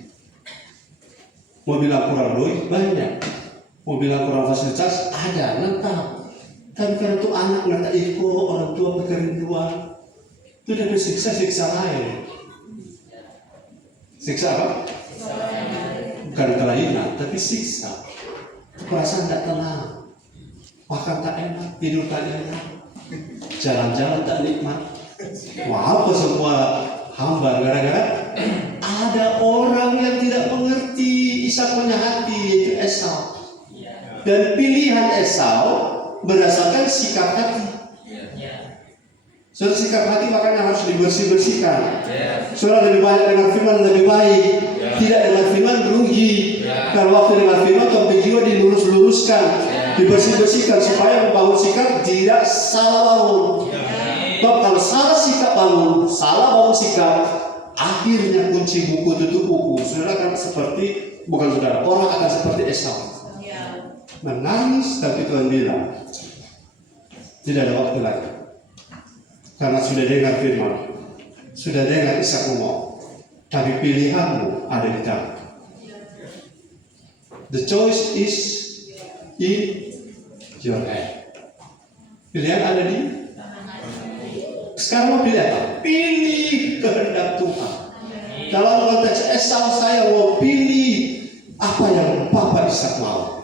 Mau bilang kurang duit banyak, mau bilang kurang fasilitas ada, lengkap. Tapi karena itu anak nggak ikut, orang tua berkerinduan, itu dia siksa lain. Siksa apa? Bukan kelainan, tapi siksa. Perasaan tak tenang, makan tak enak, tidur tak enak, jalan-jalan tak nikmat. Wah, apa semua hamba gara-gara ada orang yang tidak mengerti Ishak punya hati, yaitu Esau. Dan pilihan Esau berdasarkan sikap hati. Saudara sikap hati makanya harus dibersih-bersihkan. Saudara lebih banyak dengan firman lebih baik, tidak dengan firman rugi. Kalau waktu dengan firman topik jiwa dilurus-luruskan, dibersih-bersihkan supaya membangun sikap tidak salah bangun. Sebab kalau salah sikap bangun, salah bangun sikap, akhirnya kunci buku tutup buku. Saudara akan seperti, bukan saudara, orang akan seperti Esau. Menangis, tapi Tuhan bilang tidak ada waktu lagi. Karena sudah dengar firman, sudah dengar Ishak ngomong, tapi pilihanmu ada di tangan. The choice is in your hand. Pilihan ada di. Sekarang mau pilih apa? Pilih kehendak Tuhan. Dalam konteks Esau saya mau pilih apa yang Bapak Ishak mau.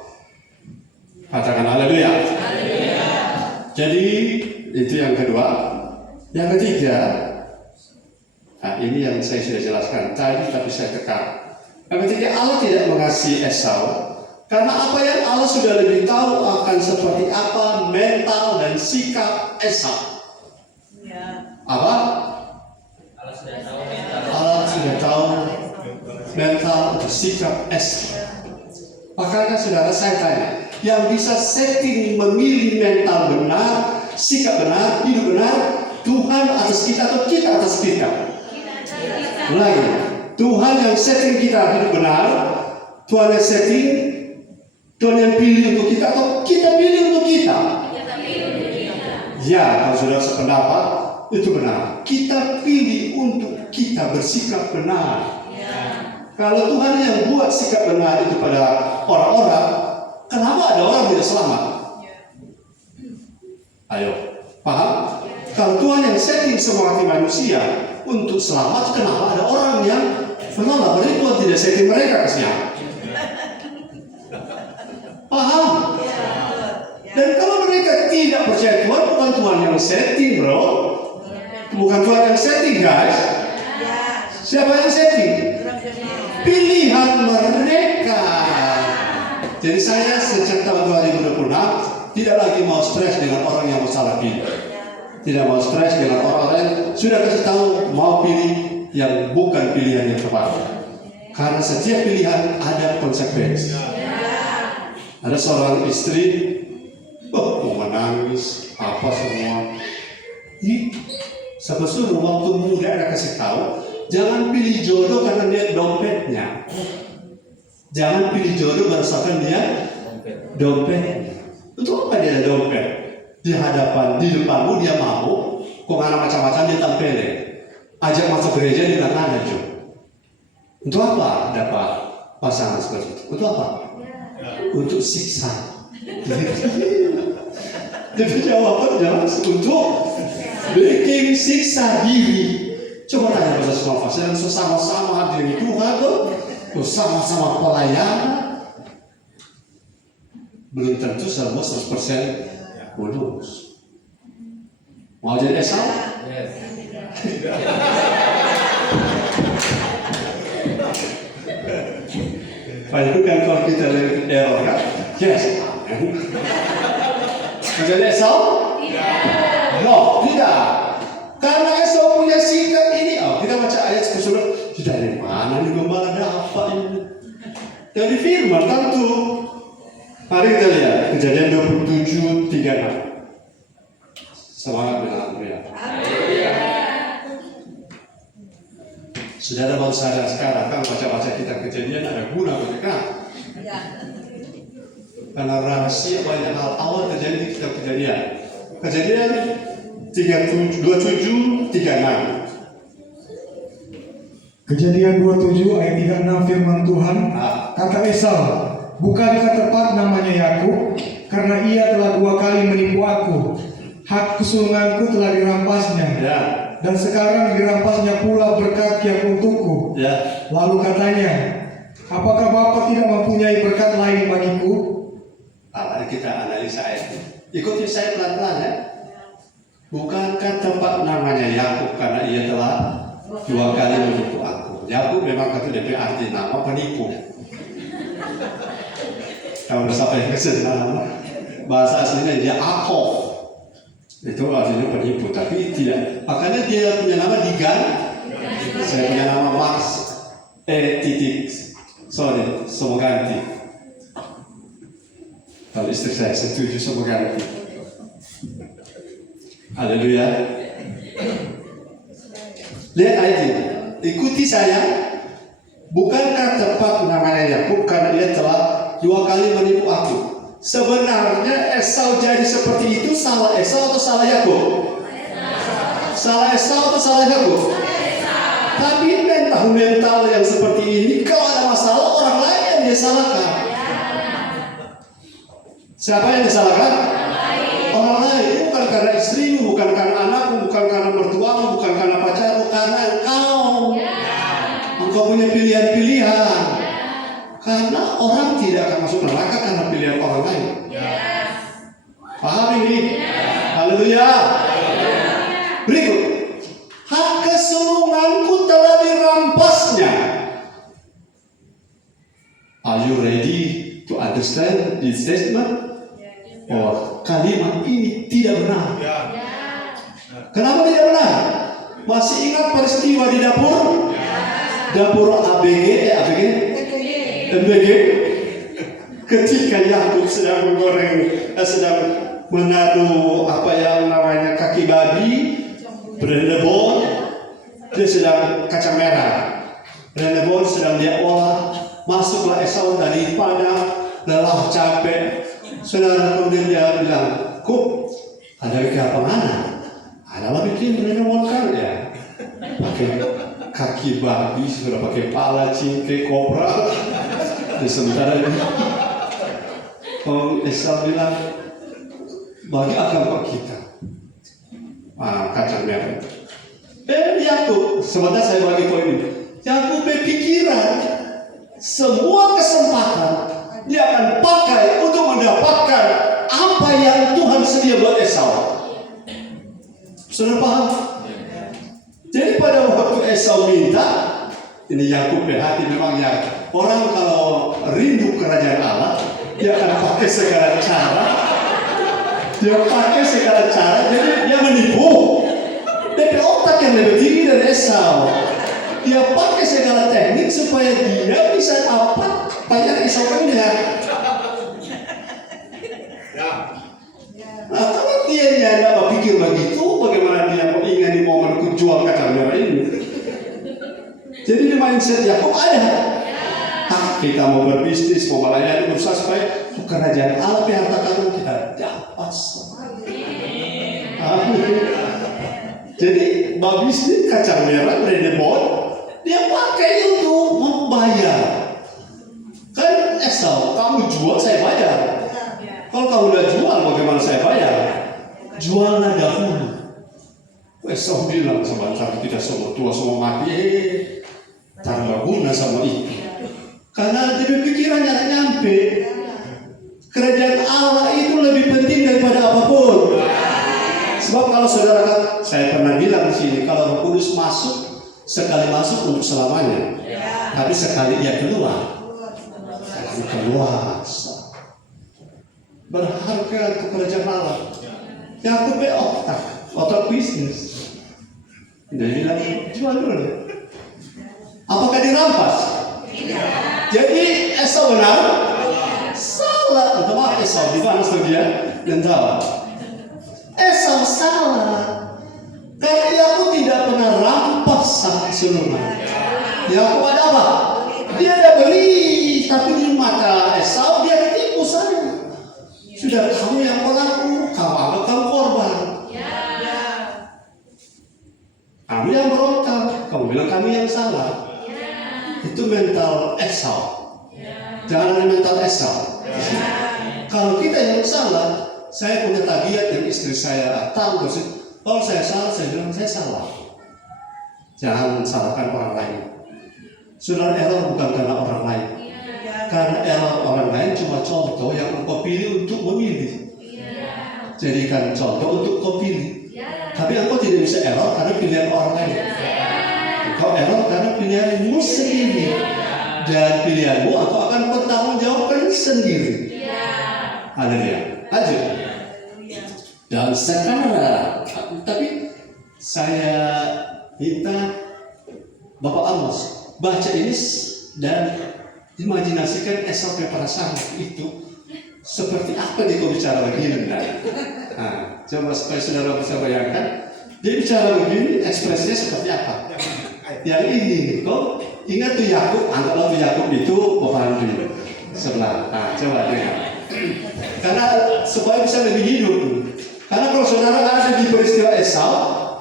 Katakan haleluya. Jadi itu yang kedua. Yang ketiga, nah ini yang saya sudah jelaskan tadi tapi saya tekan. Yang ketiga, Allah tidak mengasihi Esau karena apa yang Allah sudah lebih tahu akan seperti apa mental dan sikap Esau. Apa? Allah sudah tahu mental atau sikap Esau. Makanya saudara saya tanya, yang bisa setting memilih mental benar, sikap benar, hidup benar, Tuhan atas kita atau kita atas kita? Lagi, Tuhan yang setting kita hidup benar, Tuhan yang setting, Tuhan yang pilih untuk kita atau kita pilih untuk kita? Ya, kalau saudara sependapat, itu benar. Kita pilih untuk kita bersikap benar. Kalau Tuhan yang buat sikap benar itu pada orang-orang, kenapa ada orang tidak selamat? Ayo, paham? Kalau Tuhan yang setting semua hati manusia untuk selamat, kenapa ada orang yang menolak? Berarti Tuhan tidak setting mereka kasihan. Paham? Dan kalau mereka tidak percaya Tuhan, bukan Tuhan yang setting, bro. Bukan Tuhan yang setting, guys. Siapa yang setting? Pilihan mereka. Jadi saya sejak tahun 2026 tidak lagi mau stres dengan orang yang mau salah pilih. Tidak mau stres dengan orang-orang yang sudah kasih tahu mau pilih yang bukan pilihan yang tepat. Karena setiap pilihan ada konsekuensi. Ada seorang istri mau menangis apa semua. Saya suruh waktu muda ada kasih tahu, jangan pilih jodoh karena dia dompetnya. Jangan pilih jodoh berdasarkan dia dompetnya. Itu apa dia dompet? Di hadapan, di depanmu dia mau, kok ada macam-macam dia tampilin. Ajak masuk gereja dia nggak ada juga. Untuk apa dapat pasangan seperti itu? Untuk apa? Untuk siksa. Jadi jawaban jangan untuk bikin siksa diri. Coba tanya pada semua pasien, sama-sama hadir Tuhan tuh, sama-sama pelayanan. Belum tentu semua 100% lulus. Mau jadi Esau? Pak itu kan kalau kita lihat error kan? Yes. Mau jadi Esau? No, tidak. Karena Esau punya sikap ini. Kita baca ayat 10. Tidak dari mana nih gembala ada apa ini? Dari firman tentu. Mari kita lihat Kejadian 27:36. Semangat dengan ya. Saudara baru sadar sekarang kan baca-baca kita Kejadian ada guna bagi kamu. Karena rahasia banyak hal awal terjadi di kitab Kejadian. Kejadian 27:36. Kejadian 27 ayat 36 firman Tuhan, kata Esau, bukankah tepat namanya Yakub? Karena ia telah 2 kali menipu aku. Hak kesulunganku telah dirampasnya, dan sekarang dirampasnya pula berkat yang untukku. Lalu katanya, apakah Bapak tidak mempunyai berkat lain bagiku? Mari kita analisa ayat ini. Ikuti saya pelan-pelan ya. Bukankah tepat namanya Yakub karena ia telah 2 kali menipu aku. Yakub memang kata DP arti nama penipu. Kalau bersama yang nama bahasa aslinya dia Akov. Itu artinya penipu, tapi tidak. Makanya dia punya nama diganti. Saya punya nama Max. Semua ganti. Kalau istri saya setuju semua ganti. Haleluya. Lihat ayat ini. Ikuti saya. Bukankah tepat namanya Yakub karena ia telah 2 kali menipu aku. Sebenarnya Esau jadi seperti itu salah Esau atau salah Yakub? Salah Esau atau salah Yakub? Tapi mental yang seperti ini kalau ada masalah orang lain yang dia salahkan. Siapa yang disalahkan? Orang lain. Bukan karena istrimu, bukan karena anakmu, bukan karena mertuamu, bukan karena pacarmu, karena engkau. Engkau punya pilihan-pilihan. Karena orang tidak akan masuk neraka karena pilihan orang lain. Paham ini? Haleluya. Berikut. Hak kesulunganku telah dirampasnya. Are you ready to understand this statement? Oh, kalimat ini tidak benar. Kenapa tidak benar? Masih ingat peristiwa di dapur? dapur MBG. Ketika Yakub sedang sedang menadu apa yang namanya kaki babi, brandebon, dia sedang kacang merah. Brandebon sedang dia olah, masuklah Esau dari padang, lelah capek. Saudara kemudian dia bilang, "Kuk, ada bikin apa mana? Ada bikin brandebon kan ya? Pakai kaki babi, sudah pakai pala cingkek kobra." Di sementara ini, Esau bilang, "Bagi akan kok kita." Kacang merah. Yakub, sebentar saya bagi poin ini. Yakub berpikiran semua kesempatan dia akan pakai untuk mendapatkan apa yang Tuhan sedia buat Esau. Saudara paham? Jadi pada waktu Esau minta, ini Yakub berhati memang ya. Orang kalau rindu kerajaan Allah, dia akan pakai segala cara. Jadi dia menipu. Tapi otak yang lebih tinggi dari Esau. Dia pakai segala teknik supaya dia bisa dapat apa yang Esau kan lihat. Nah, kalau dia tidak berpikir begitu, bagaimana dia mau ingat di momen jual kacang merah ini? Jadi di mindset Yakub ada. Kita mau berbisnis, mau melayani, berusaha supaya kerajaan Allah, harta karun kita dapat. Jadi bisnis kacang merah, brandebon, dia pakai untuk membayar. Kan Esau, kamu jual saya bayar. Kalau kamu udah jual, bagaimana saya bayar? Juallah dahulu. Esau bilang sebentar, tidak semua tua semua mati. Tak berguna sama itu. Karena dia pikirannya nyampe. Kerajaan Allah itu lebih penting daripada apapun. Sebab kalau saudara, saya pernah bilang di sini, kalau Roh Kudus masuk, sekali masuk untuk selamanya. Tapi sekali dia keluar, berharga untuk kerajaan Allah. Yakub otak bisnis. Dia bilang jual dulu. Apakah dirampas? Jadi Esau benar? Salah. Minta maaf Esau, di mana dia? Dan tahu. Esau salah. Karena Yakub tidak pernah rampas sampai seluruhnya. Yakub ada apa? Dia ada beli, tapi di mata Esau dia ditipu saja. Sudah kamu yang pelaku, kamu korban. Kami yang berontak, kamu bilang kami yang salah. Itu mental Esau. Jangan ada mental Esau. Kalau kita yang salah, saya punya tabiat yang istri saya tahu. Kalau saya salah, saya bilang saya salah. Jangan salahkan orang lain. Saudara, error bukan karena orang lain. Karena error orang lain cuma contoh yang engkau pilih untuk memilih. Jadikan contoh untuk kau pilih. Tapi engkau tidak bisa error karena pilihan orang lain. Engkau error karena pilihanmu sendiri. Dan pilihanmu engkau akan bertanggungjawabkan sendiri. Haleluya. Lanjut. Dan sekarang, tapi saya minta Bapak Amos baca ini dan imajinasikan Esau pada saat itu seperti apa dia bicara begini. Nah, coba supaya saudara bisa bayangkan dia bicara begini, ekspresinya seperti apa. Yang ini, kok ingat tuh Yakub, anggaplah tuh Yakub itu Bapak Andri sebelah. Nah, coba dengar. Karena supaya bisa lebih hidup. Karena kalau saudara ada di peristiwa Esau,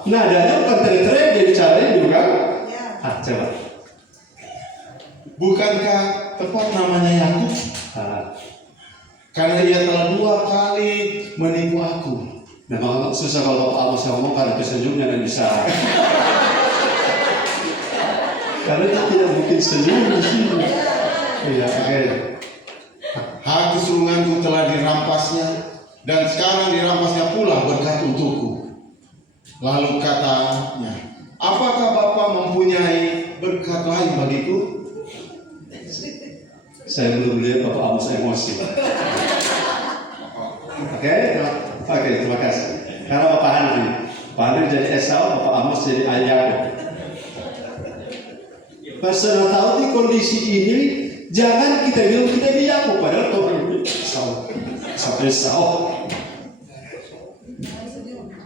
nadanya bukan tere-tere dia bicarain juga. Coba. Bukankah tepat namanya Yakub? Karena ia telah 2 kali menipu aku. Memang susah kalau Bapak Amos ngomong karena senyumnya dan bisa. Karena dia tidak mungkin senyum di sini. Iya, oke. Hak kesulunganku telah dirampasnya, dan sekarang dirampasnya pula berkat untukku. Lalu katanya, apakah Bapak mempunyai berkat lain bagiku? Saya belum lihat Bapak Amos emosi. Oke, terima kasih. Karena Bapak Andri jadi Esau, Bapak Amos jadi ayah. Pas sudah tahu di kondisi ini, jangan kita bilang kita di Yakub, padahal Tuhan ini sampai Esau.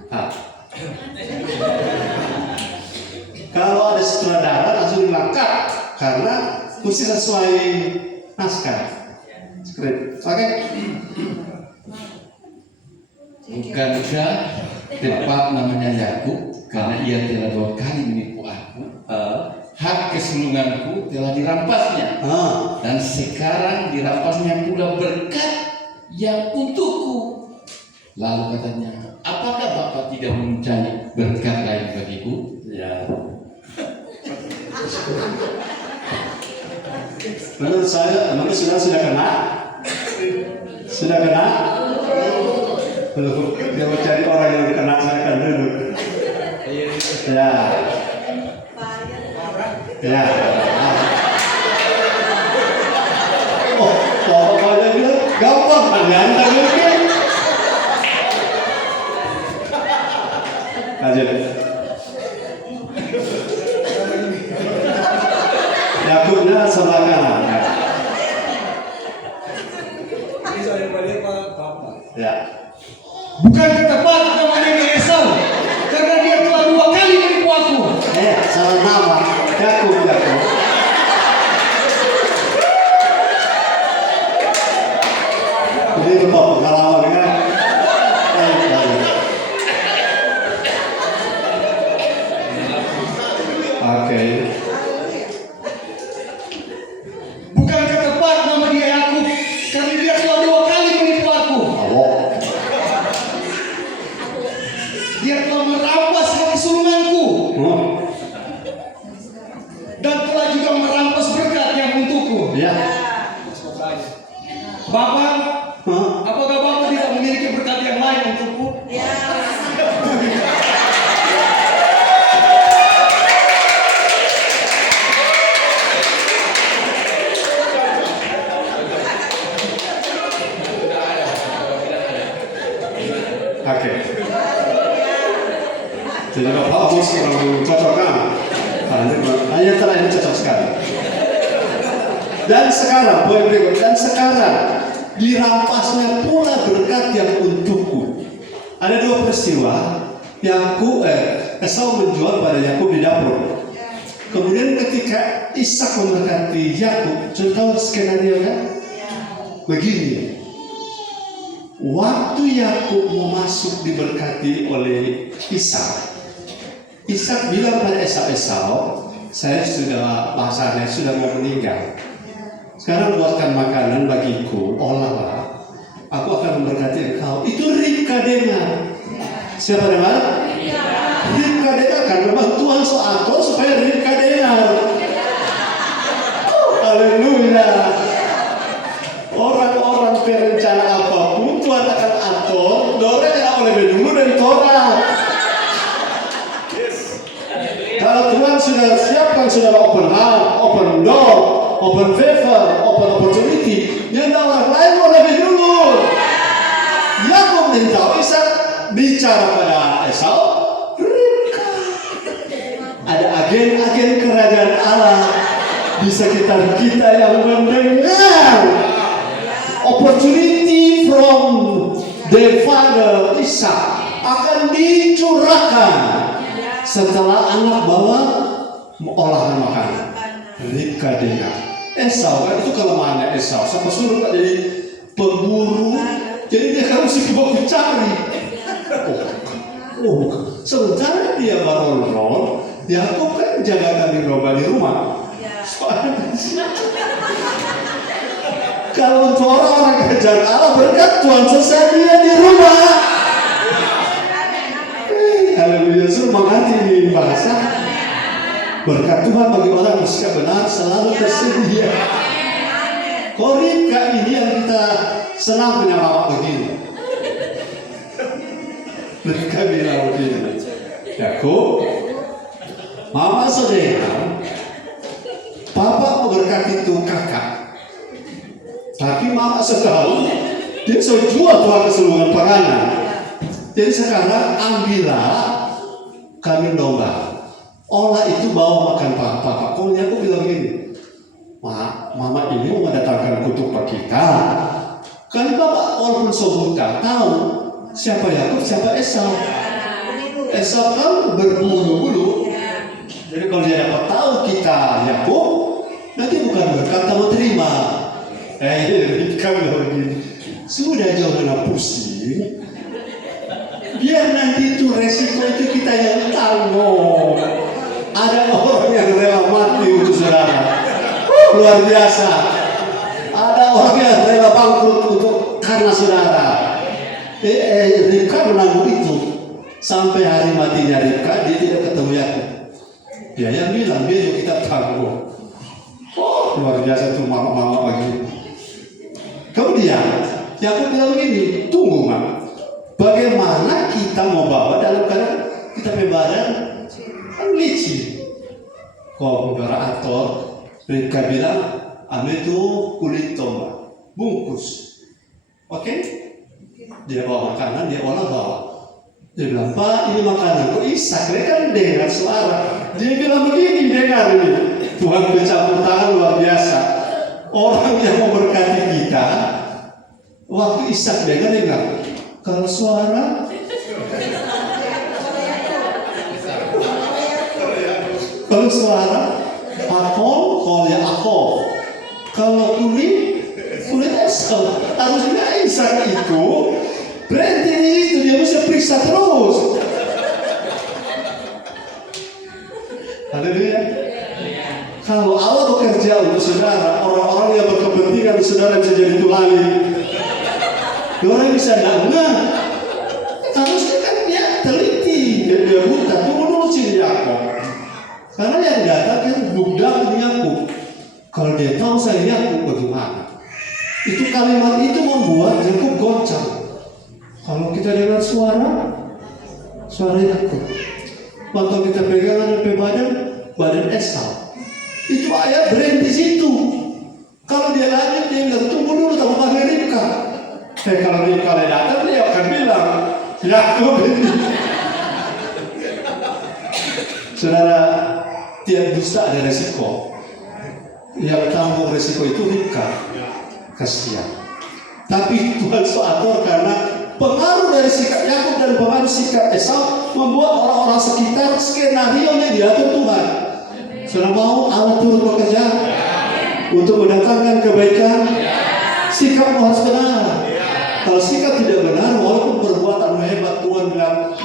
Nah. Kalau ada sutradara langsung dilangkap karena mesti sesuai naskah. Oke. Bukankah tepat namanya Yakub karena ia telah 2 kali menipu aku? Hak kesulunganku telah dirampasnya, dan sekarang dirampasnya pula berkat yang untukku. Lalu katanya, apakah Bapak tidak mencari berkat lain bagiku? Ya. Menurut saya, menurut sudah kena? Sudah kena? Belum. Dia mencari orang yang kena, saya akan duduk. Ya. Ya. Oh, Bapak bilang gampang kan ya? Mungkin. Lanjut. Yakubnya sebelah kanan. Ya. Bukan tepat namanya Esau, karena dia telah 2 kali menipu aku. Salah nama. Yakub. Ini lupa pengalaman kan? Oke. Bukan tepat nama dia Yakub, karena dia telah 2 kali menipu aku. Dia telah merampas hak kesulunganku dan telah juga merampas berkat yang untukku. Ya. Bapak, apakah Bapak tidak memiliki berkat yang lain untukku? Oke. Jadi Bapak harus cocokkan. Hanya terakhir cocok sekali. Dan sekarang, poin berikut. Dan sekarang dirampasnya pula berkat yang untukku. Ada 2 peristiwa. Esau menjual pada Yakub di dapur. Kemudian ketika Ishak memberkati Yakub, sudah tahu skenario kan? Begini. Waktu Yakub mau masuk diberkati oleh Ishak, Ishak bilang pada Esau, saya sudah bahasanya sudah mau meninggal. Sekarang buatkan makanan bagiku, olahlah. Aku akan memberkati engkau. Itu Ribka dengar. Siapa dengar? Ribka dengar kan memang Tuhan atur supaya Ribka dengar. Haleluya. Orang-orang perencana apapun Tuhan akan atur. Dore yang oleh dulu dan Torah. Kalau Tuhan sudah siapkan sudah open heart, open door, open favor, open opportunity, dia tahu orang lain mau lebih dulu. Yakub tahu Ishak bicara pada Esau, Ribka. Ada agen-agen kerajaan Allah di sekitar kita yang mendengar opportunity from the father Ishak akan dicurahkan setelah anak bawa olahan makanan. Ribka dengar. Esau kan itu kelemahannya Esau. Siapa suruh Pak jadi pemburu? Jadi dia kan mesti bawa cari. Sementara dia baron-baron, Yakub kan jaga kambing domba di rumah. Soalnya kalau untuk orang kejar Allah berkat Tuhan selesai dia di rumah. Haleluya, semangat ini bahasa. Berkat Tuhan bagi orang yang benar selalu tersedia. Ribka ini yang kita senang punya mama begini. Ribka bilang begini, Yakub, mama saudara, papa memberkati itu kakak. Tapi mama setahu dia sudah jual Tuhan keseluruhan panganan. Jadi sekarang ambillah kambing domba, olah itu bawa makan papa. Kalau Yakub bilang gini, mama ini mau mendatangkan kutuk per kita. Kan bapak walaupun sebuta tahu siapa Yakub, siapa Esau. Esau kan berbulu-bulu. Jadi kalau dia dapat tahu kita Yakub, nanti bukan berkata mau terima. Kan begini. Sudah jauh kena pusing. Biar nanti itu resiko itu kita yang tanggung. Ada orang yang rela mati untuk saudara. Luar biasa. Ada orang yang rela bangkrut untuk karena saudara. Ribka menanggung itu sampai hari matinya Ribka, dia tidak ketemu Yakub. Dia yang bilang dia juga kita tanggung. Oh, luar biasa tuh mama-mama pagi. Kemudian Yakub bilang begini, tunggu mama. Bagaimana kita mau bawa dalam keadaan kita badan kan licin. Kau operator, Ribka bilang, ambil itu kulit tomat, bungkus. Oke? Dia bawa makanan, dia olah bawa. Dia bilang, Pak, ini makanan. Kok Ishak? Dia kan dengar suara. Dia bilang begini, dengar ini. Tuhan bercampur tangan luar biasa. Orang yang mau berkati kita, waktu Ishak dengar, dia bilang, kalau suara, kalau ya aku. Kalau kulit Esau. Harusnya Ishak itu berhenti di situ, dia mesti periksa terus. Haleluya. Kalau Allah bekerja untuk saudara, orang-orang yang berkepentingan saudara bisa jadi tulali. Orang bisa dengar. Harusnya kan dia teliti, dia buta. Tunggu dulu sih Yakub. Karena yang datang kan budak Yakub. Kalau dia tahu saya Yakub bagaimana? Itu kalimat itu membuat Yakub goncang. Kalau kita dengar suara Yakub, waktu kita pegangan badan Esau, itu ayat berhenti situ. Kalau dia lanjut dia bilang tunggu dulu sama panggil Ribka. Kalau Ribka datang dia akan bilang Yakub ini. Saudara, tiap dusta ada resiko. Yang tanggung resiko itu Ribka. Kasihan. Tapi Tuhan atur karena pengaruh dari sikap Yakub dan pengaruh sikap Esau membuat orang-orang sekitar skenario-nya diatur Tuhan. Sudah mau Allah turut bekerja untuk mendatangkan kebaikan. Sikapmu harus benar. Kalau sikap tidak benar, walaupun perbuatan hebat, Tuhan bilang,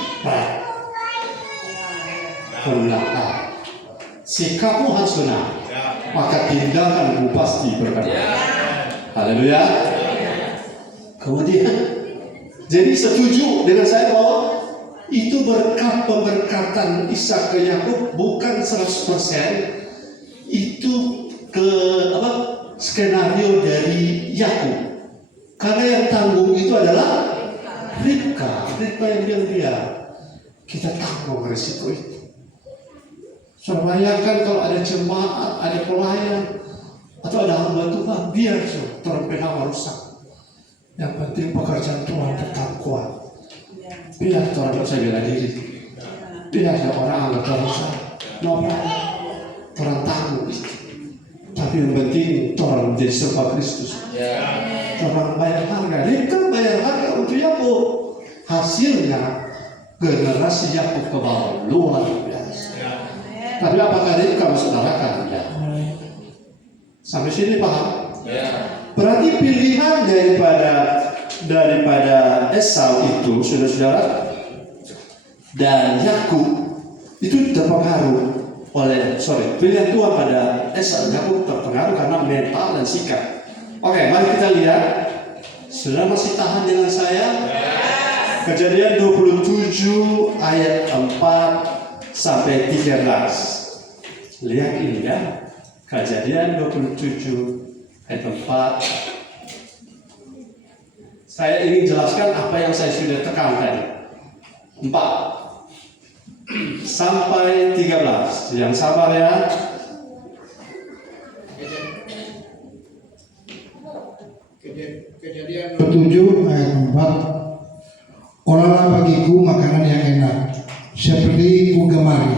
sikapmu harus benar, maka tindakanmu pasti berkenan. Haleluya. Kemudian, jadi setuju dengan saya bahwa itu berkat pemberkatan Ishak ke Yakub bukan 100%. Itu skenario dari Yakub. Karena yang tanggung itu adalah Ribka. Ribka yang bilang dia, kita tanggung resiko itu. So, bayangkan kalau ada jemaat, ada pelayan, atau ada hamba Tuhan, biar terpena rusak. Yang penting pekerjaan Tuhan tetap kuat. Biar orang tak saya bela diri. Biar orang anggap dosa. Orang tanggung itu. Tapi yang penting orang menjadi serba Kristus. Orang bayar harga. Ribka bayar harga untuk Yakub. Hasilnya generasi Yakub ke bawah luar biasa. Tapi apakah Ribka masuk neraka? Ya. Sampai sini paham? Berarti pilihan daripada Esau itu, saudara-saudara, dan Yakub itu terpengaruh pilihan Tuhan pada Esau dan Yakub terpengaruh karena mental dan sikap. Oke, mari kita lihat. Saudara masih tahan dengan saya? Kejadian 27 ayat 4 sampai 13. Lihat ini ya. Kejadian 27 ayat 4. Saya ingin jelaskan apa yang saya sudah tekan tadi. 4 sampai 13. Yang sabar ya. Kejadian 27 ayat 4. Olahlah bagiku makanan yang enak, seperti ku gemari,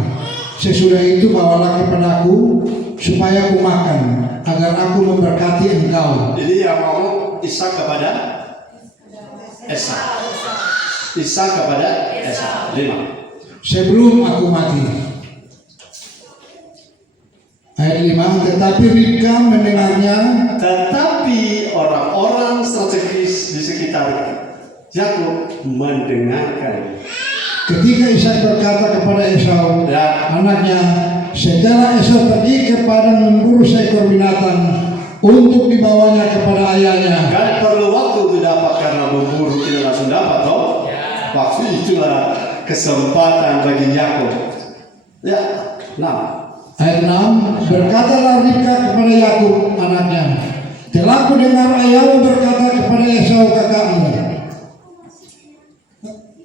Sesudah itu bawalah kepadaku supaya aku makan, agar aku memberkati engkau. Jadi yang ngomong Ishak kepada Esau. Ishak kepada Esau. 5. Sebelum aku mati. Ayat 5, tetapi Ribka mendengarnya. Tetapi orang-orang strategis di sekitar Yakub mendengarkan. Ketika Ishak berkata kepada Esau, Ya. anaknya, setelah Esau pergi ke padang memburu seekor binatang untuk dibawanya kepada ayahnya. Kan perlu waktu untuk dapat karena memburu tidak langsung dapat toh. Waktu itulah kesempatan bagi Yakub. Ya, 6. Ayat 6, berkatalah Ribka kepada Yakub anaknya, telah ku dengar ayahmu berkata kepada Esau kakakmu,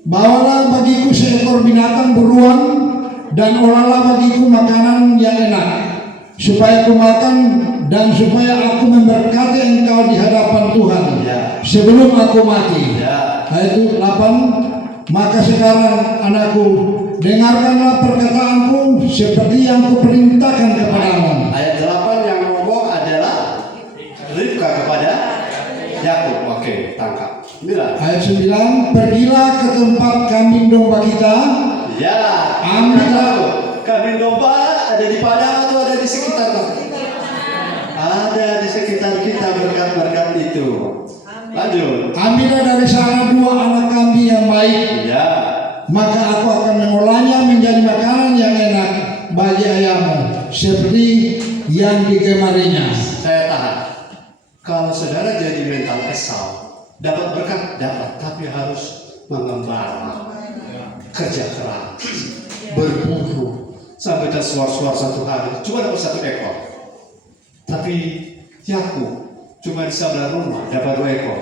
bawalah bagiku seekor binatang buruan dan olahlah bagiku makanan yang enak, supaya aku makan dan supaya aku memberkati engkau di hadapan Tuhan Ya. sebelum aku mati. Ya. Ayat 8, maka sekarang anakku, dengarkanlah perkataanku seperti yang kuperintahkan kepadamu. Ayat 8 yang ngomong adalah Ribka kepada Yakub. Oke, tangkap. 9. Ayat 9, pergilah ke tempat kambing domba kita. Ya, Ambillah. kambing domba ada di padang atau ada di sekitar? Ada di sekitar kita berkat-berkat itu. Lanjut. Ambillah dari sana 2 anak kambing yang baik, Ya. maka aku akan mengolahnya menjadi makanan yang enak bagi ayahmu, seperti yang digemarinya. Saya tahan. Kalau saudara jadi mental Esau, dapat berkat, dapat, tapi harus mengembara, kerja keras, berburu, sampai tersuar-suar satu hari, cuma dapat 1 ekor. Tapi Yakub cuma di sebelah rumah dapat 2 ekor.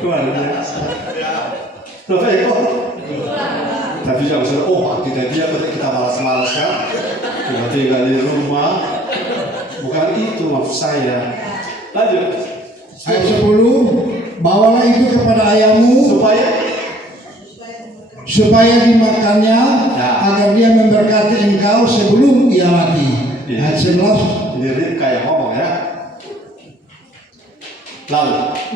Luar biasa. Berapa ekor? Tapi jangan sudah, oh kita malas-malas kan? Kita tinggal di rumah. Bukan itu maksud saya. Lanjut. Ayat 10, bawalah itu kepada ayahmu supaya dimakannya, Ya. agar dia memberkati engkau sebelum ia mati. Ya. Ayat 11, Ini Ribka yang ngomong ya.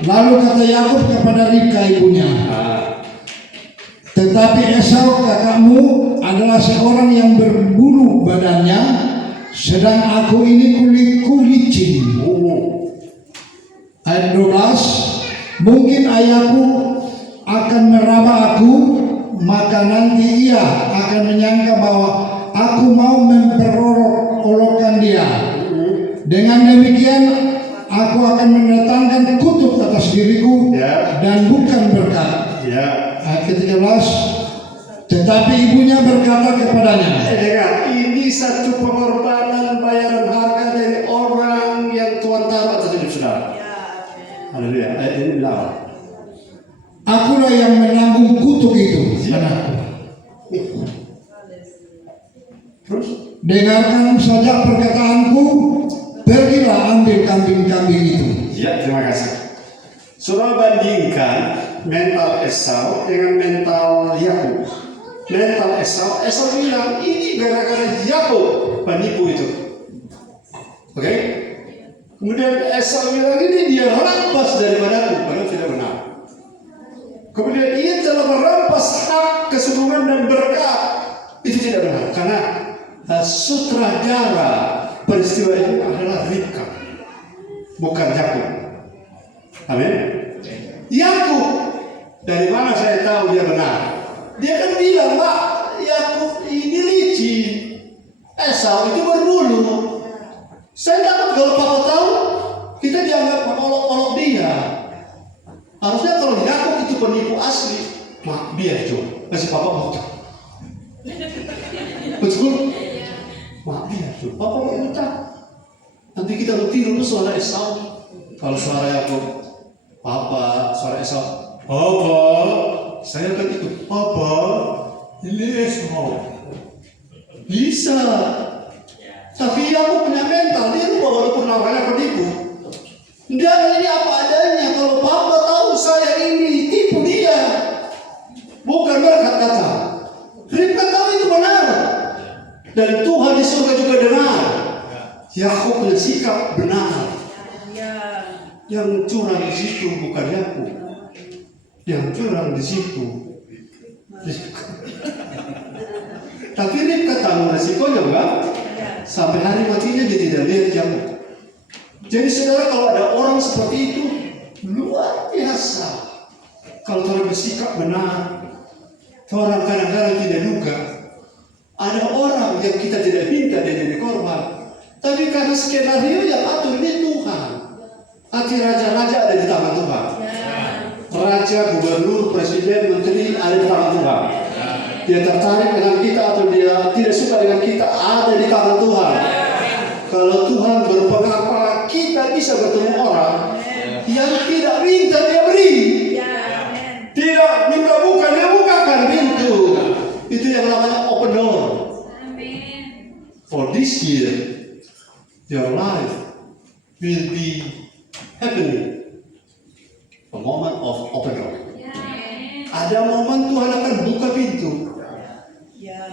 lalu kata Yakub kepada Ribka ibunya, Nah, tetapi Esau kakakmu adalah seorang yang berbulu badannya, sedang aku ini kulit-kulicin. Ayat 12, mungkin ayahku akan meraba aku, maka nanti ia akan menyangka bahwa aku mau memperolok-olokkan dia. Dengan demikian aku akan mendatangkan kutuk atas diriku Ya. dan bukan berkat. ya. Ayat ke-13, tetapi ibunya berkata kepadanya, Dengar, ini satu pengorbanan bayaran harga dari orang yang Tuhan taruh atas hidup saudara. Haleluya. Ayat ini bilang apa? akulah yang menanggung kutuk itu, anakku. Terus? Dengarkan saja perkataanku, pergilah ambil kambing-kambing itu. Ya, terima kasih. Saudara bandingkan mental Esau dengan mental Yakub. Mental Esau bilang ini gara-gara Yakub penipu itu. Oke? Kemudian Esau bilang ini dia rampas daripadaku, padahal tidak benar. Kemudian ia telah merampas hak kesulungan dan berkat, itu tidak benar karena sutradara peristiwa itu adalah Ribka, bukan Yakub. Amin. Yakub, dari mana saya tahu dia benar? Dia kan bilang, Pak, Yakub ini licin, Esau itu berbulu. Saya takut kalau Papa tahu, kita dianggap mengolok-olok dia. Harusnya kalau Yakub itu penipu asli, mak biar coba, kasih Papa utang. Betul? Mak biar coba, Papa mau utang. Nanti kita tiru suara Esau. Kalau suara Yakub, Papa, suara Esau, Papa, saya akan ikut. Papa, ini Esau. Bisa. Tapi Yakub punya mental, dia lupa walaupun namanya penipu. Dia ini apa adanya. Kalau Papa tahu saya ini tipu dia, bukan berkat datang. Ribka tahu itu benar. Dan Tuhan di surga juga dengar. Yakub punya sikap benar. Yang curang di situ bukan Yakub. Yang curang di situ. Tapi Ribka tanggung resikonya bukan? Sampai hari matinya dia tidak lihat Yakub. Jadi saudara, kalau ada orang seperti itu luar biasa. Kalau orang bersikap benar, orang kadang-kadang tidak duga. Ada orang yang kita tidak minta dia jadi korban, tapi karena skenario yang atur ini Tuhan. Hati raja-raja ada di tangan Tuhan. Raja, gubernur, presiden, menteri ada di tangan Tuhan. Dia tertarik dengan kita atau dia tidak suka dengan kita ada di tangan Tuhan. Kalau Tuhan berpegang, kita bisa bertemu orang yang tidak minta dia beri. Tidak minta buka, dia bukakan pintu. Itu yang namanya open door. For this year, your life will be happening. A moment of open door. Ada momen Tuhan akan buka pintu.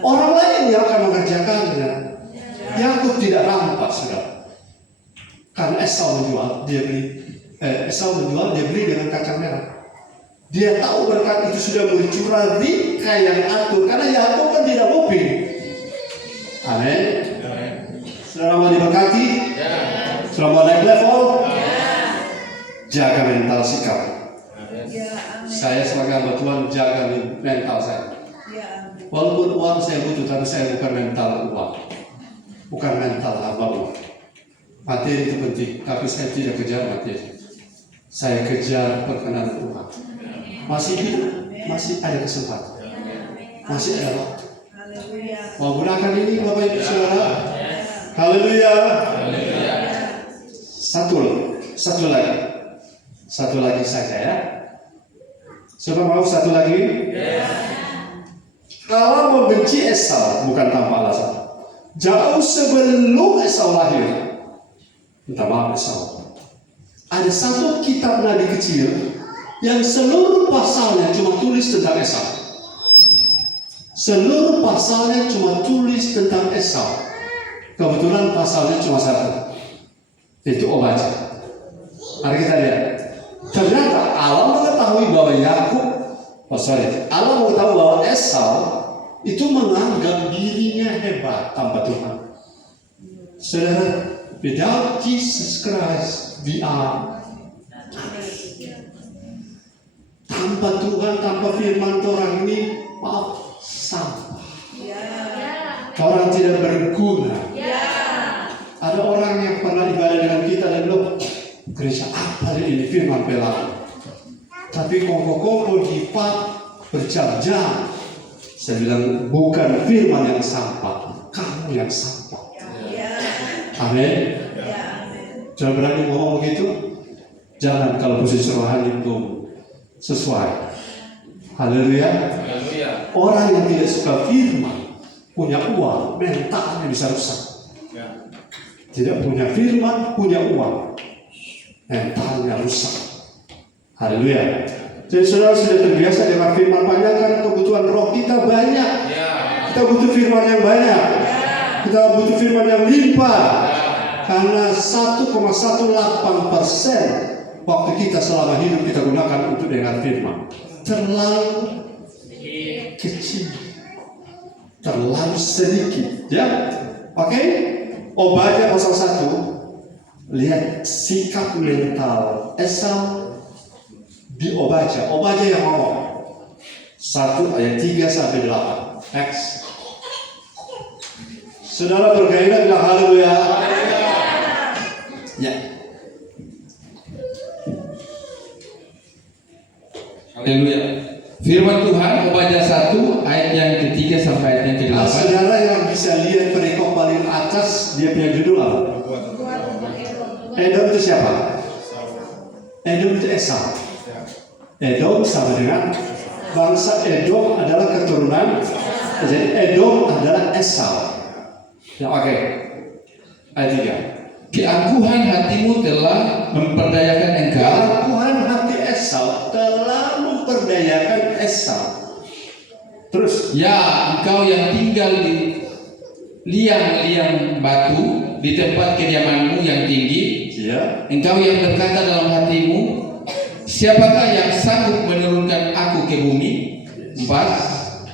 Orang lain yang akan mengerjakannya. Yakub tidak rampas, saudara. Karena Esau menjual, dia beli dengan kacang merah. Dia tahu berkat itu sudah mencurah Ribka yang atur, karena Yakub kan tidak mungkin. Amin. Saudara mau diberkati? Saudara mau naik level? Jaga mental sikap. Saya sebagai hamba Tuhan jaga mental saya. Walaupun uang saya butuh, tapi saya bukan mental uang, bukan mental hamba uang. Materi itu penting, tapi saya tidak kejar materi. Saya kejar perkenan Tuhan. Masih hidup, masih ada kesempatan, masih ada waktu. Mau gunakan ini Bapak Ibu Saudara. Haleluya. Satu lagi saja ya. Siapa mau satu lagi? Allah membenci Esau bukan tanpa alasan. Jauh sebelum Esau lahir, minta maaf Esau. Ada satu kitab nabi kecil yang seluruh pasalnya cuma tulis tentang Esau. Seluruh pasalnya cuma tulis tentang Esau. Kebetulan pasalnya cuma satu, yaitu Obadya. Mari kita lihat. Ternyata Allah mengetahui bahwa Allah mengetahui bahwa Esau itu menganggap dirinya hebat tanpa Tuhan. Saudara, without Jesus Christ, we are tanpa Tuhan, tanpa firman Tuhan ini, maaf, sampah. Orang tidak berguna. Ada orang yang pernah ibadah dengan kita dan bilang, gereja apa ini firman pelan. Tapi kongko-kongko di pub berjam-jam. Saya bilang bukan firman yang sampah, kamu yang sampah. Amin. Jangan berani ngomong begitu. Jangan kalau posisi rohani belum sesuai. Haleluya. Orang yang tidak suka firman, punya uang, mentalnya bisa rusak. Tidak punya firman, punya uang, mentalnya rusak. Haleluya. Jadi saudara sudah terbiasa dengan firman panjang karena kebutuhan roh kita banyak. Kita butuh firman yang banyak. Kita butuh firman yang limpah. Karena 1,18% waktu kita selama hidup kita gunakan untuk dengar firman. Terlalu kecil, terlalu sedikit, ya. Oke? Obadya pasal 1. Lihat sikap mental Esau di Obadya. Obadya yang ngomong 1 ayat 3 sampai 8. Next. Saudara bergairah bilang haleluya. Ya. Haleluya. Firman Tuhan Obadya 1 ayat yang ketiga sampai ayat yang ke-8. Saudara yang bisa lihat perikop paling atas, dia punya judul apa? Edom itu siapa? Edom itu Esau. Edom sama dengan bangsa Edom adalah keturunan. Jadi Edom adalah Esau. Ya, oke. Ayat 3. Keangkuhan hatimu telah memperdayakan engkau. Keangkuhan hati Esau telah memperdayakan Esau. Terus, Ya, engkau yang tinggal di liang-liang batu di tempat kediamanmu yang tinggi. Ya. Engkau yang berkata dalam hatimu, siapakah yang sanggup menurunkan aku ke bumi? 4.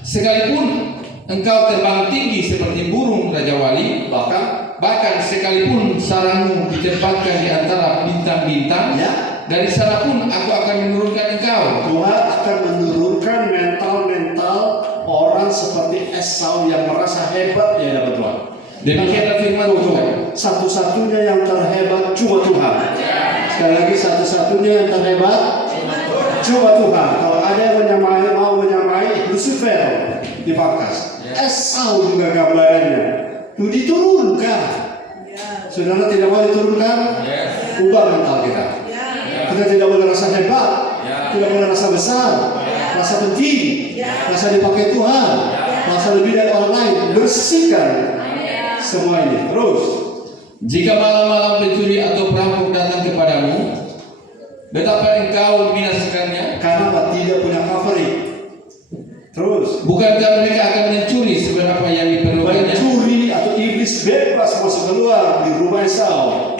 Sekalipun engkau terbang tinggi seperti burung Raja Wali, bahkan sekalipun sarangmu ditempatkan di antara bintang-bintang, Ya. dari sana pun aku akan menurunkan engkau. Tuhan akan menurunkan mental orang seperti Esau yang merasa hebat di hadapan Tuhan. Demikianlah firman Tuhan. Satu-satunya yang terhebat cuma Tuhan. Sekali lagi, satu-satunya yang terhebat cuma Tuhan. Kalau ada yang mau menyamai Lucifer dipangkas. Esau juga gambarannya. Itu diturunkan. Saudara tidak mau diturunkan? Ubah mental kita. Kita tidak boleh rasa hebat, tidak boleh rasa besar, rasa penting, rasa dipakai Tuhan, rasa lebih dari orang lain. Bersihkan semua ini. Terus, Jika malam-malam pencuri atau perampok datang kepadamu, betapa engkau membinasakannya? karena apa? Tidak punya covering. Terus, Bukankah mereka akan mencuri seberapa yang diperlukannya? pencuri atau iblis bebas masuk keluar di rumah Esau.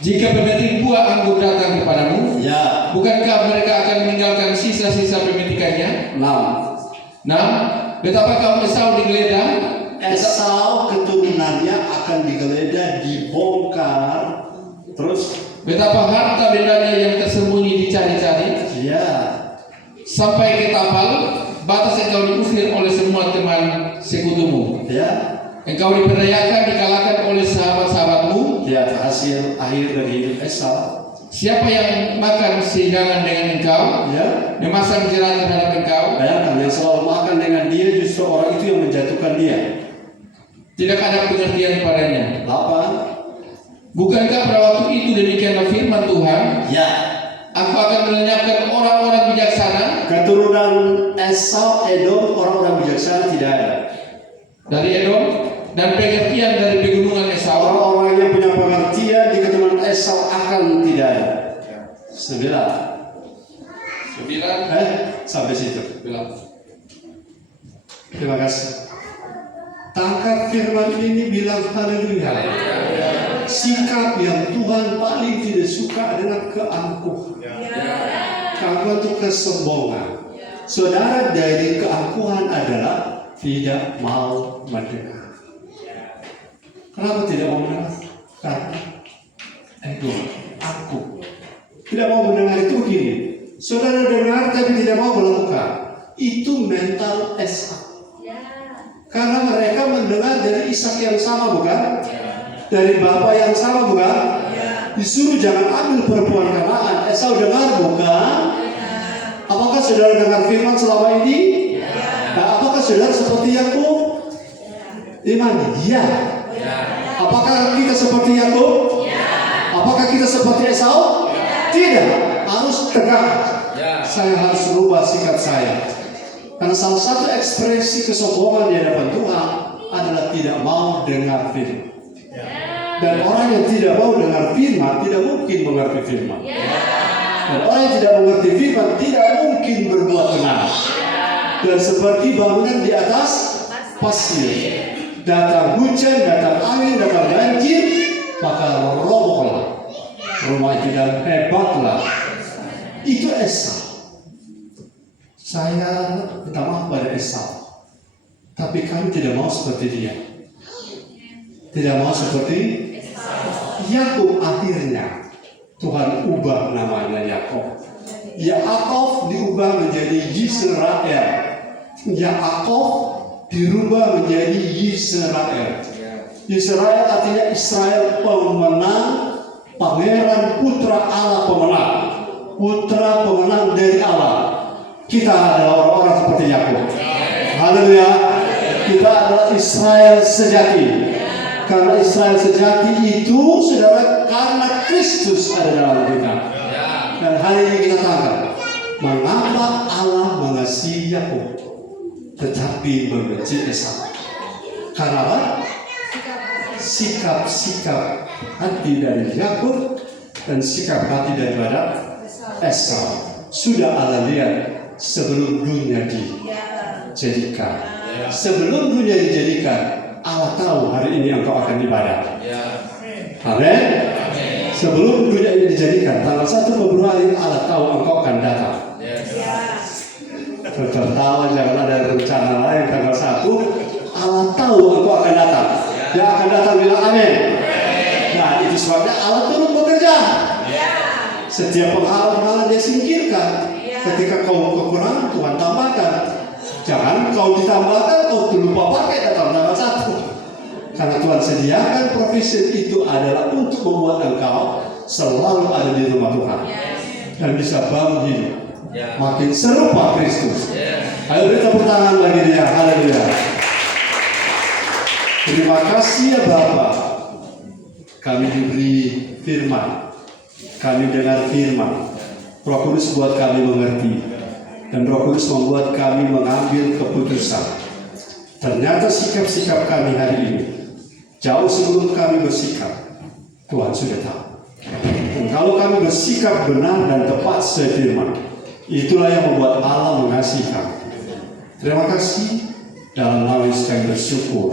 Jika pemetik buah anggur datang kepadamu, Ya. bukankah mereka akan meninggalkan sisa-sisa pemetikannya? 6. Betapa kaum Esau digeledah, Esau keturunannya akan digeledah, dibongkar. Terus, betapa harta bendanya yang tersembunyi dicari-cari, ya. sampai ke tapal, batas engkau diusir oleh semua teman sekutumu. Ya. Engkau diperdayakan, dikalahkan oleh sahabat-sahabatmu. Lihat hasil akhir dari hidup Esau. Siapa yang makan sehidangan dengan engkau, Ya. memasang jerat terhadap engkau? Bayangkan, yang selalu makan dengan dia justru orang itu yang menjatuhkan dia. Tidak ada pengertian padanya. 8. Bukankah pada waktu itu demikianlah firman Tuhan? Ya. Aku akan melenyapkan orang-orang bijaksana Keturunan Esau, Edom, orang-orang bijaksana tidak ada. dari Edom dan pengertian dari pegunungan Esau. Orang-orang yang punya pengertian di keturunan Esau akan tidak ada. 9. Sampai situ. Terima kasih. Tangkap firman ini, bilang haleluya. Sikap yang Tuhan paling tidak suka adalah keangkuhan. Keangkuhan itu kesombongan. Saudara, dari keangkuhan adalah tidak mau mendengar. Kenapa tidak mau mendengar? Karena ego, aku. Tidak mau mendengar itu begini. Saudara dengar tapi tidak mau melakukan. Itu mental Esau. Karena mereka mendengar dari Ishak yang sama, bukan? Dari bapak yang sama, bukan? Disuruh jangan ambil perempuan Kanaan. Esau dengar, bukan? Apakah saudara dengar firman selama ini? Nah, apakah saudara seperti Yakub? Iman? Ya. Apakah kita seperti Yakub? Apakah kita seperti Esau? Tidak. Harus tegak. Saya harus rubah sikap saya. Karena salah satu ekspresi kesombongan di hadapan Tuhan adalah tidak mau dengar firman. Dan orang yang tidak mau dengar firman tidak mungkin mengerti firman. Dan orang yang tidak mengerti firman tidak mungkin berbuat benar. Dan seperti bangunan di atas pasir, datang hujan, datang angin, datang banjir, maka robohlah rumah itu dan hebatlah. Itu Esau. Saya minta maaf pada Esau, tapi kami tidak mau seperti dia. Tidak mau seperti Yakub. Akhirnya Tuhan ubah namanya Yakub. Yaakov diubah menjadi Yisrael. Yaakov dirubah menjadi Yisrael. Yisrael artinya Israel pemenang, pangeran, putra Allah pemenang, putra pemenang dari Allah. Kita adalah orang-orang seperti Yakub. Haleluya. Kita adalah Israel sejati. Karena Israel sejati itu, saudara, karena Kristus ada dalam kita. Dan hari ini kita tangkap mengapa Allah mengasihi Yakub tetapi membenci Esau. Karena apa? Sikap-sikap hati dari Yakub dan sikap hati daripada Esau sudah Allah lihat sebelum dunia dijadikan. Sebelum dunia dijadikan, Allah tahu hari ini engkau akan ibadah. Ya. Amin. Sebelum dunia ini dijadikan, tanggal 1 Februari Allah tahu engkau akan datang. Tertawa, jangan ada rencana lain. Tanggal 1 Allah tahu engkau akan datang. Dia akan datang, bilang amin. Nah, itu sebabnya Allah turut bekerja. Setiap penghalang-penghalang dia singkirkan. Ketika kau kekurangan, Tuhan tambahkan. Jangan kau ditambahkan, kau lupa pakai datang tanggal 1. Karena Tuhan sediakan provision itu adalah untuk membuat engkau selalu ada di rumah Tuhan dan bisa bangun hidup makin serupa Kristus. Ayo beri tepuk tangan bagi dia. Haleluya. Terima kasih ya Bapa. Kami diberi firman, kami dengar firman. Roh Kudus buat kami mengerti, dan Roh Kudus membuat kami mengambil keputusan. Ternyata sikap-sikap kami hari ini jauh sebelum kami bersikap, Tuhan sudah tahu. Dan kalau kami bersikap benar dan tepat sefirman, itulah yang membuat Allah mengasihi kami. Terima kasih. Dalam nama Yesus kami bersyukur.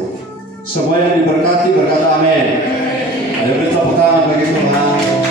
Semua yang diberkati berkata amin. Ayo beri tepuk tangan bagi Tuhan.